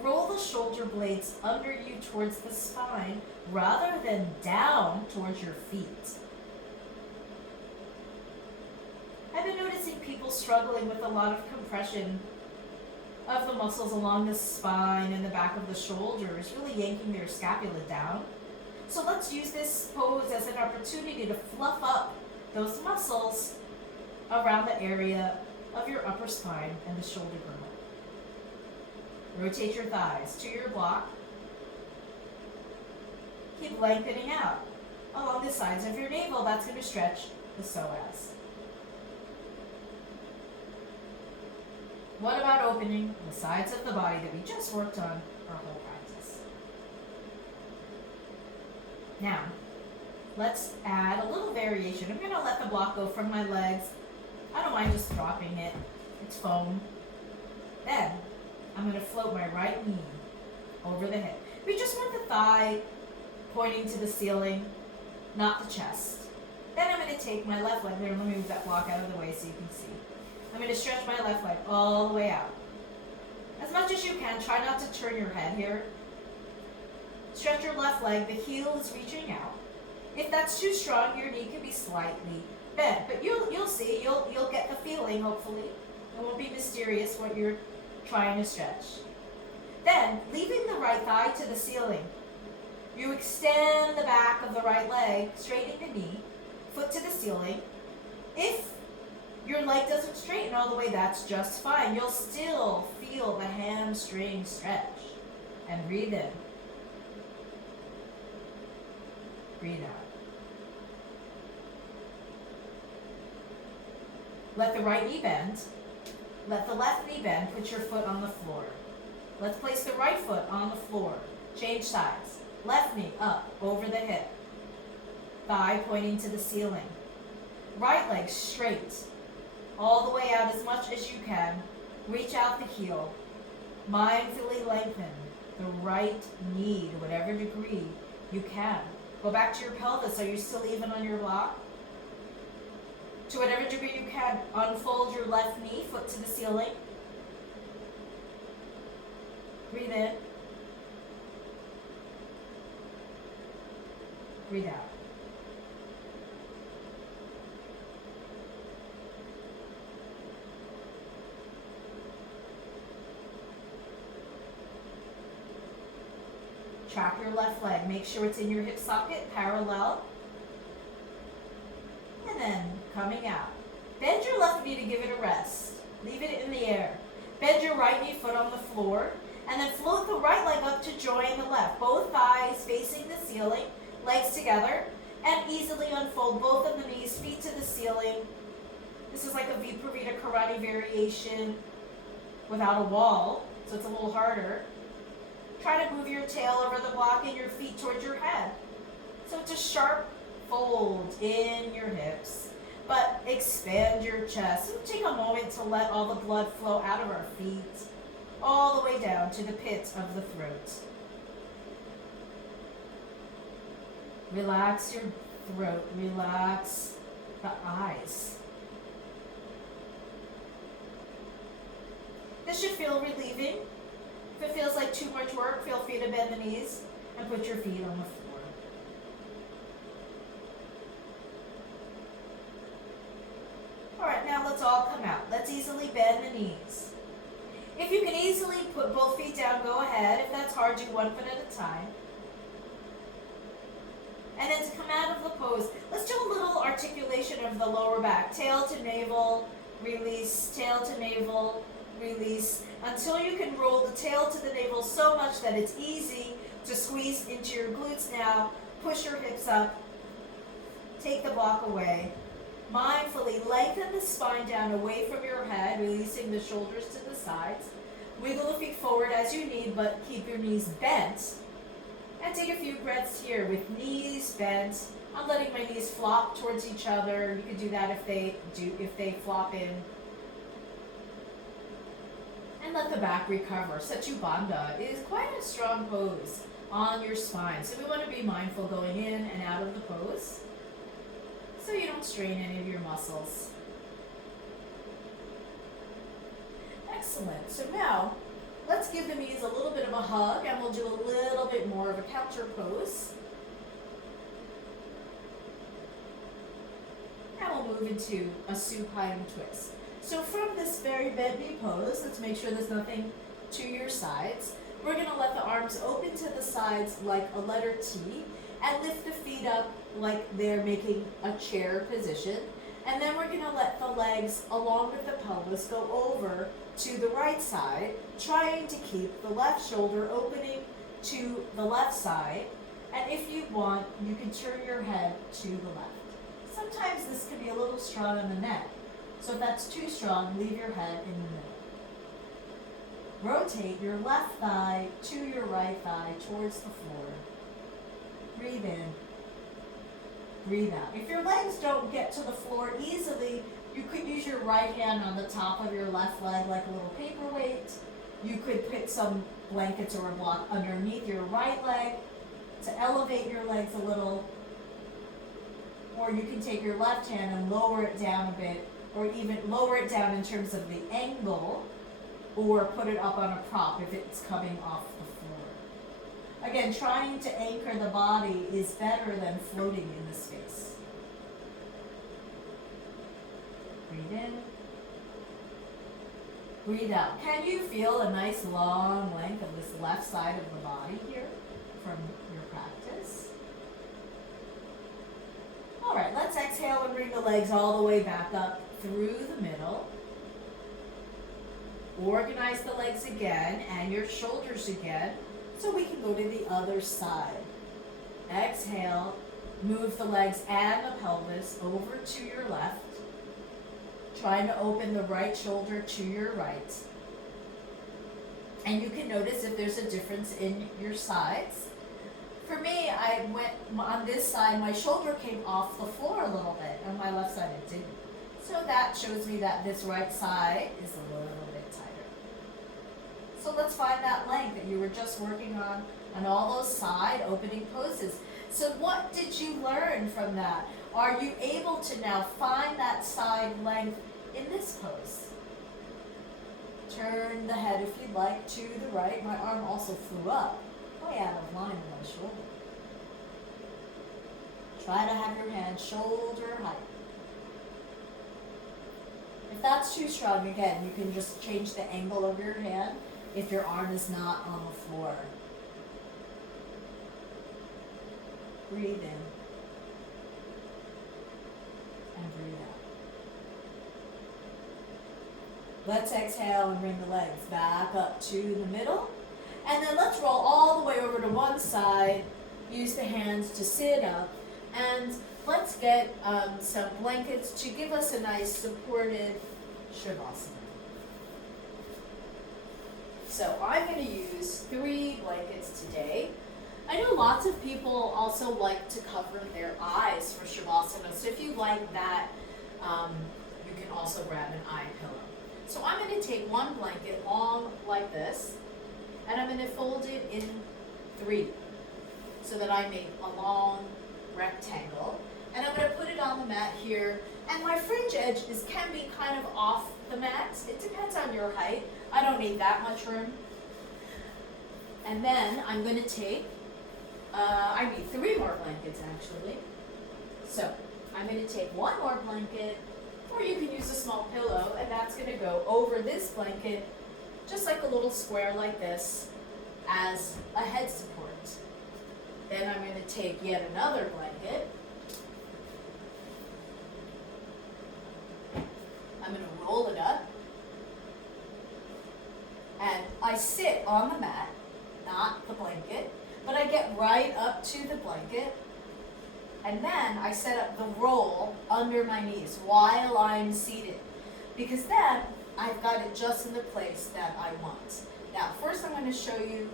roll the shoulder blades under you towards the spine rather than down towards your feet. I've been noticing people struggling with a lot of compression of the muscles along the spine and the back of the shoulders, really yanking their scapula down. So let's use this pose as an opportunity to fluff up those muscles around the area of your upper spine and the shoulder girdle. Rotate your thighs to your block. Keep lengthening out along the sides of your navel. That's going to stretch the psoas. What about opening the sides of the body that we just worked on our whole practice? Now, let's add a little variation. I'm going to let the block go from my legs. I don't mind just dropping it. It's foam. Then, I'm going to float my right knee over the hip. We just want the thigh pointing to the ceiling, not the chest. Then I'm going to take my left leg there. Let me move that block out of the way so you can see. I'm going to stretch my left leg all the way out. As much as you can, try not to turn your head here. Stretch your left leg, the heel is reaching out. If that's too strong, your knee can be slightly bent, but you'll see, you'll get the feeling, hopefully. It won't be mysterious what you're trying to stretch. Then, leaving the right thigh to the ceiling, you extend the back of the right leg, straightening the knee, foot to the ceiling. If your leg doesn't straighten all the way, that's just fine. You'll still feel the hamstring stretch. And breathe in. Breathe out. Let the right knee bend. Let the left knee bend. Put your foot on the floor. Let's place the right foot on the floor. Change sides. Left knee up over the hip. Thigh pointing to the ceiling. Right leg straight. All the way out as much as you can. Reach out the heel. Mindfully lengthen the right knee to whatever degree you can. Go back to your pelvis. Are you still even on your block? To whatever degree you can, unfold your left knee, foot to the ceiling. Breathe in. Breathe out. Track your left leg. Make sure it's in your hip socket, parallel. And then coming out. Bend your left knee to give it a rest. Leave it in the air. Bend your right knee, foot on the floor. And then float the right leg up to join the left. Both thighs facing the ceiling, legs together. And easily unfold both of the knees, feet to the ceiling. This is like a Viparita Karate variation without a wall, so it's a little harder. Try to move your tail over the block and your feet towards your head. So it's a sharp fold in your hips, but expand your chest. So take a moment to let all the blood flow out of our feet, all the way down to the pit of the throat. Relax your throat, relax the eyes. This should feel relieving. If it feels like too much work, feel free to bend the knees and put your feet on the floor. Alright, now let's all come out. Let's easily bend the knees. If you can easily put both feet down, go ahead. If that's hard, do one foot at a time. And then to come out of the pose, let's do a little articulation of the lower back. Tail to navel, release, tail to navel, release, until you can roll the tail to the navel so much that it's easy to squeeze into your glutes now. Push your hips up. Take the block away. Mindfully lengthen the spine down away from your head, releasing the shoulders to the sides. Wiggle the feet forward as you need, but keep your knees bent. And take a few breaths here with knees bent. I'm letting my knees flop towards each other. You could do that if they flop in. And and let the back recover. Setu Bandha is quite a strong pose on your spine, so we want to be mindful going in and out of the pose so you don't strain any of your muscles. Excellent. So now let's give the knees a little bit of a hug, and we'll do a little bit more of a counter pose. And we'll move into a supine twist. So from this very bent knee pose, let's make sure there's nothing to your sides. We're going to let the arms open to the sides like a letter T and lift the feet up like they're making a chair position. And then we're going to let the legs along with the pelvis go over to the right side, trying to keep the left shoulder opening to the left side. And if you want, you can turn your head to the left. Sometimes this can be a little strong on the neck. So if that's too strong, leave your head in the middle. Rotate your left thigh to your right thigh towards the floor. Breathe in. Breathe out. If your legs don't get to the floor easily, you could use your right hand on the top of your left leg like a little paperweight. You could put some blankets or a block underneath your right leg to elevate your legs a little. Or you can take your left hand and lower it down a bit, or even lower it down in terms of the angle, or put it up on a prop if it's coming off the floor. Again, trying to anchor the body is better than floating in the space. Breathe in. Breathe out. Can you feel a nice long length of this left side of the body here from your practice? All right, let's exhale and bring the legs all the way back up through the middle. Organize the legs again and your shoulders again so we can go to the other side. Exhale, move the legs and the pelvis over to your left. Trying to open the right shoulder to your right. And you can notice if there's a difference in your sides. For me, I went on this side, my shoulder came off the floor a little bit, and my left side it didn't. So that shows me that this right side is a little bit tighter. So let's find that length that you were just working on all those side opening poses. So what did you learn from that? Are you able to now find that side length in this pose? Turn the head if you'd like to the right. My arm also flew up, way out of line with my shoulder. Try to have your hand shoulder height. If that's too strong, again, you can just change the angle of your hand if your arm is not on the floor. Breathe in. And breathe out. Let's exhale and bring the legs back up to the middle. And then let's roll all the way over to one side. Use the hands to sit up. And let's get some blankets to give us a nice supported Shavasana. So I'm going to use 3 blankets today. I know lots of people also like to cover their eyes for Shavasana. So if you like that, you can also grab an eye pillow. So I'm going to take one blanket long like this, and I'm going to fold it in 3 so that I make a long rectangle. And I'm going to put it on the mat here. And my fringe edge can be kind of off the mat. It depends on your height. I don't need that much room. And then I'm going to take, I need 3 more blankets actually. So I'm going to take 1 more blanket, or you can use a small pillow, and that's going to go over this blanket, just like a little square like this, as a head support. Then I'm going to take yet another blanket. I'm going to roll it up. And I sit on the mat, not the blanket, but I get right up to the blanket. And then I set up the roll under my knees while I'm seated, because then I've got it just in the place that I want. Now, first I'm going to show you,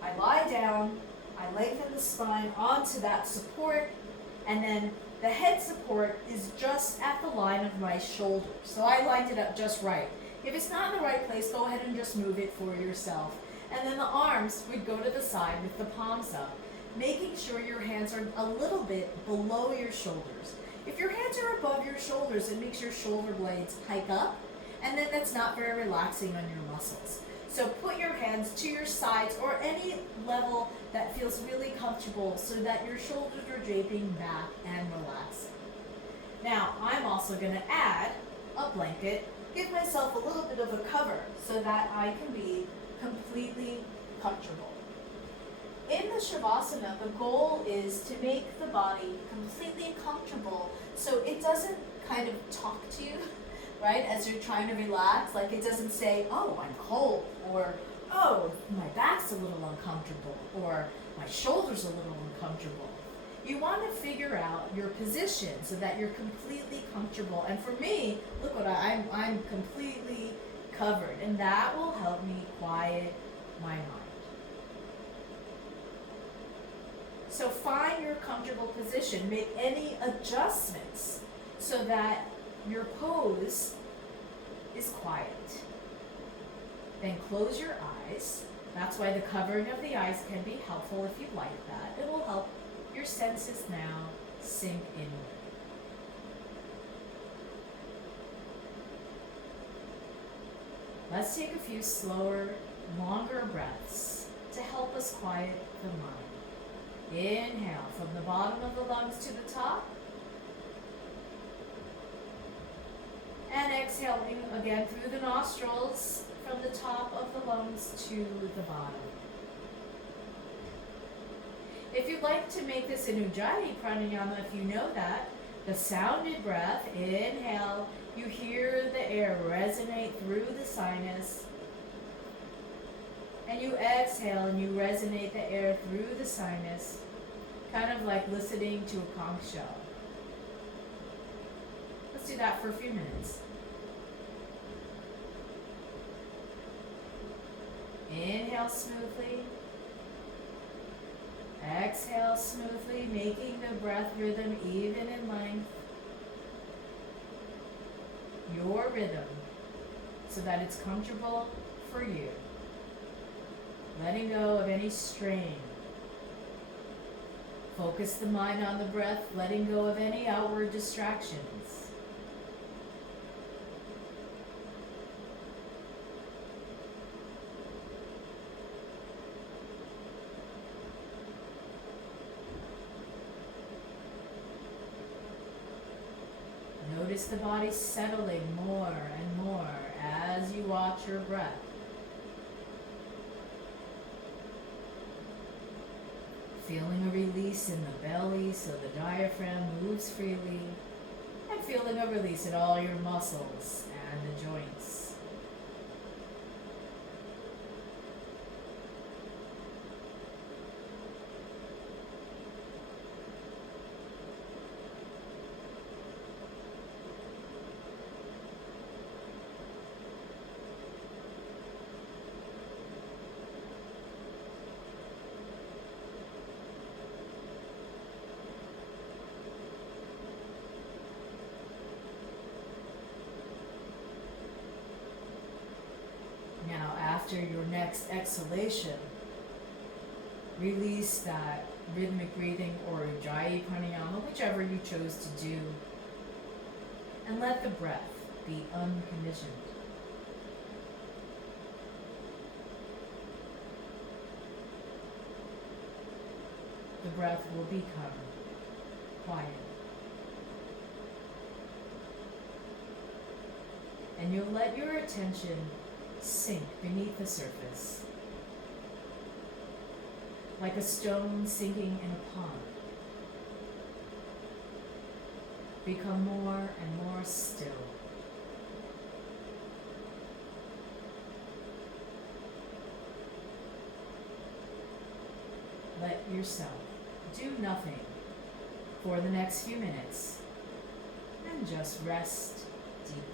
I lie down, I lengthen the spine onto that support, and then the head support is just at the line of my shoulder. So I lined it up just right. If it's not in the right place, go ahead and just move it for yourself. And then the arms would go to the side with the palms up, making sure your hands are a little bit below your shoulders. If your hands are above your shoulders, it makes your shoulder blades hike up, and then that's not very relaxing on your muscles. So put your hands to your sides or any level that feels really comfortable so that your shoulders are draping back and relaxing. Now, I'm also going to add a blanket, give myself a little bit of a cover so that I can be completely comfortable. In the Shavasana, the goal is to make the body completely comfortable so it doesn't kind of talk to you, right, as you're trying to relax. Like it doesn't say, oh, I'm cold, or oh, my back's a little uncomfortable, or my shoulder's a little uncomfortable. You want to figure out your position so that you're completely comfortable. And for me, look what I'm completely covered, and that will help me quiet my mind. So find your comfortable position, make any adjustments so that your pose is quiet. Then close your eyes. That's why the covering of the eyes can be helpful if you like that. It will help your senses now sink inward. Let's take a few slower, longer breaths to help us quiet the mind. Inhale from the bottom of the lungs to the top. And exhaling again through the nostrils from the top of the lungs to the bottom. If you'd like to make this an Ujjayi pranayama, if you know that, the sounded breath, inhale, you hear the air resonate through the sinus. And you exhale and you resonate the air through the sinus, kind of like listening to a conch shell. Let's do that for a few minutes. Inhale smoothly. Exhale smoothly, making the breath rhythm even in length. Your rhythm, so that it's comfortable for you. Letting go of any strain. Focus the mind on the breath, letting go of any outward distractions. Notice the body settling more and more as you watch your breath. Feeling a release in the belly so the diaphragm moves freely, and feeling a release in all your muscles and the joints. Now, after your next exhalation, release that rhythmic breathing or Ujjayi pranayama, whichever you chose to do, and let the breath be unconditioned. The breath will become quiet. And you'll let your attention sink beneath the surface, like a stone sinking in a pond. Become more and more still. Let yourself do nothing for the next few minutes and just rest deeply.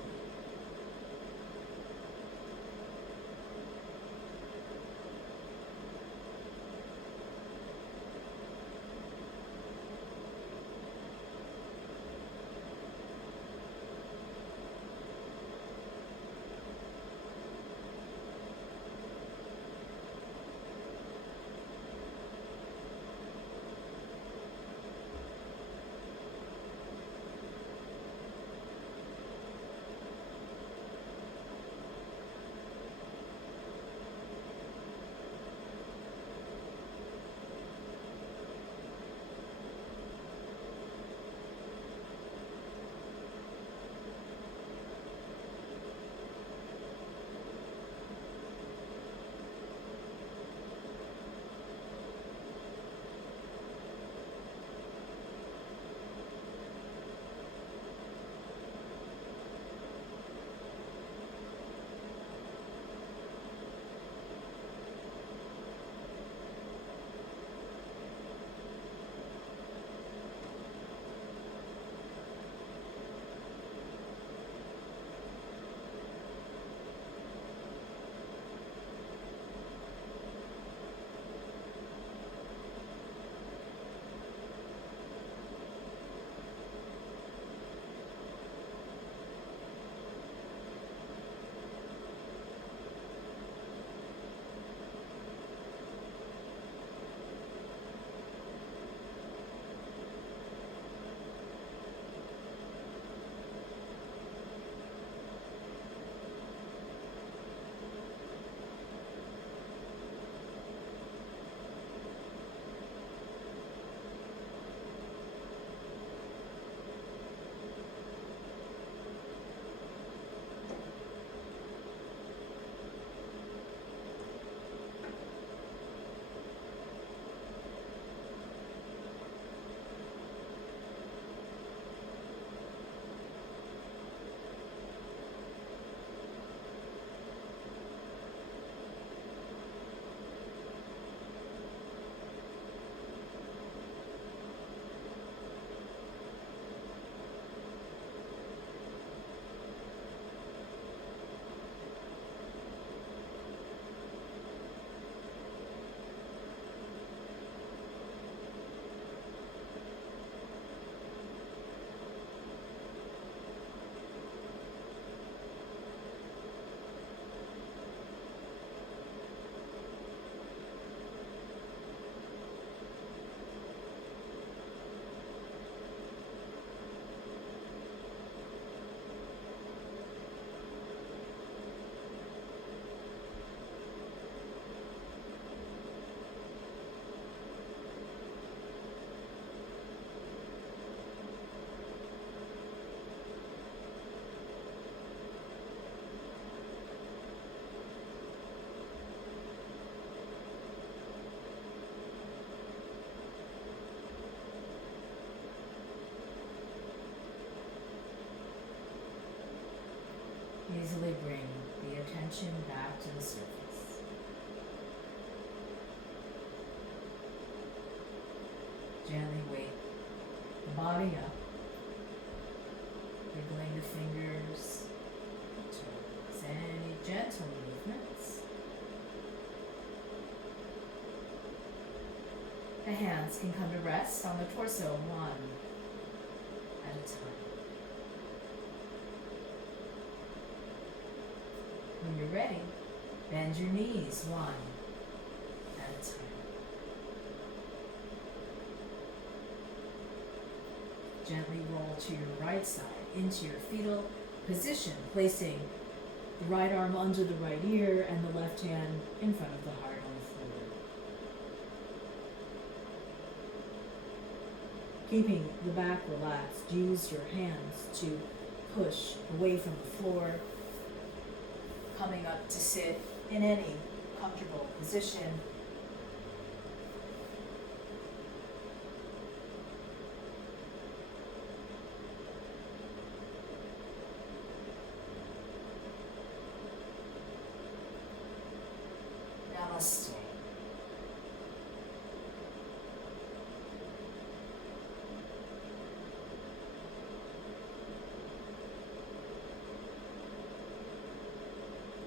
easily bring the attention back to the surface. Gently wake the body up, wiggling the fingers, toes, any gentle movements. The hands can come to rest on the torso one at a time. When you're ready, bend your knees one at a time. Gently roll to your right side into your fetal position, placing the right arm under the right ear and the left hand in front of the heart on the floor. Keeping the back relaxed, use your hands to push away from the floor, coming up to sit in any comfortable position. Namaste.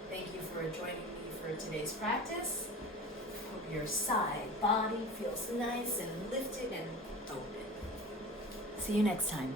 Thank you for joining me for today's practice. Hope your side body feels nice and lifted and open. See you next time.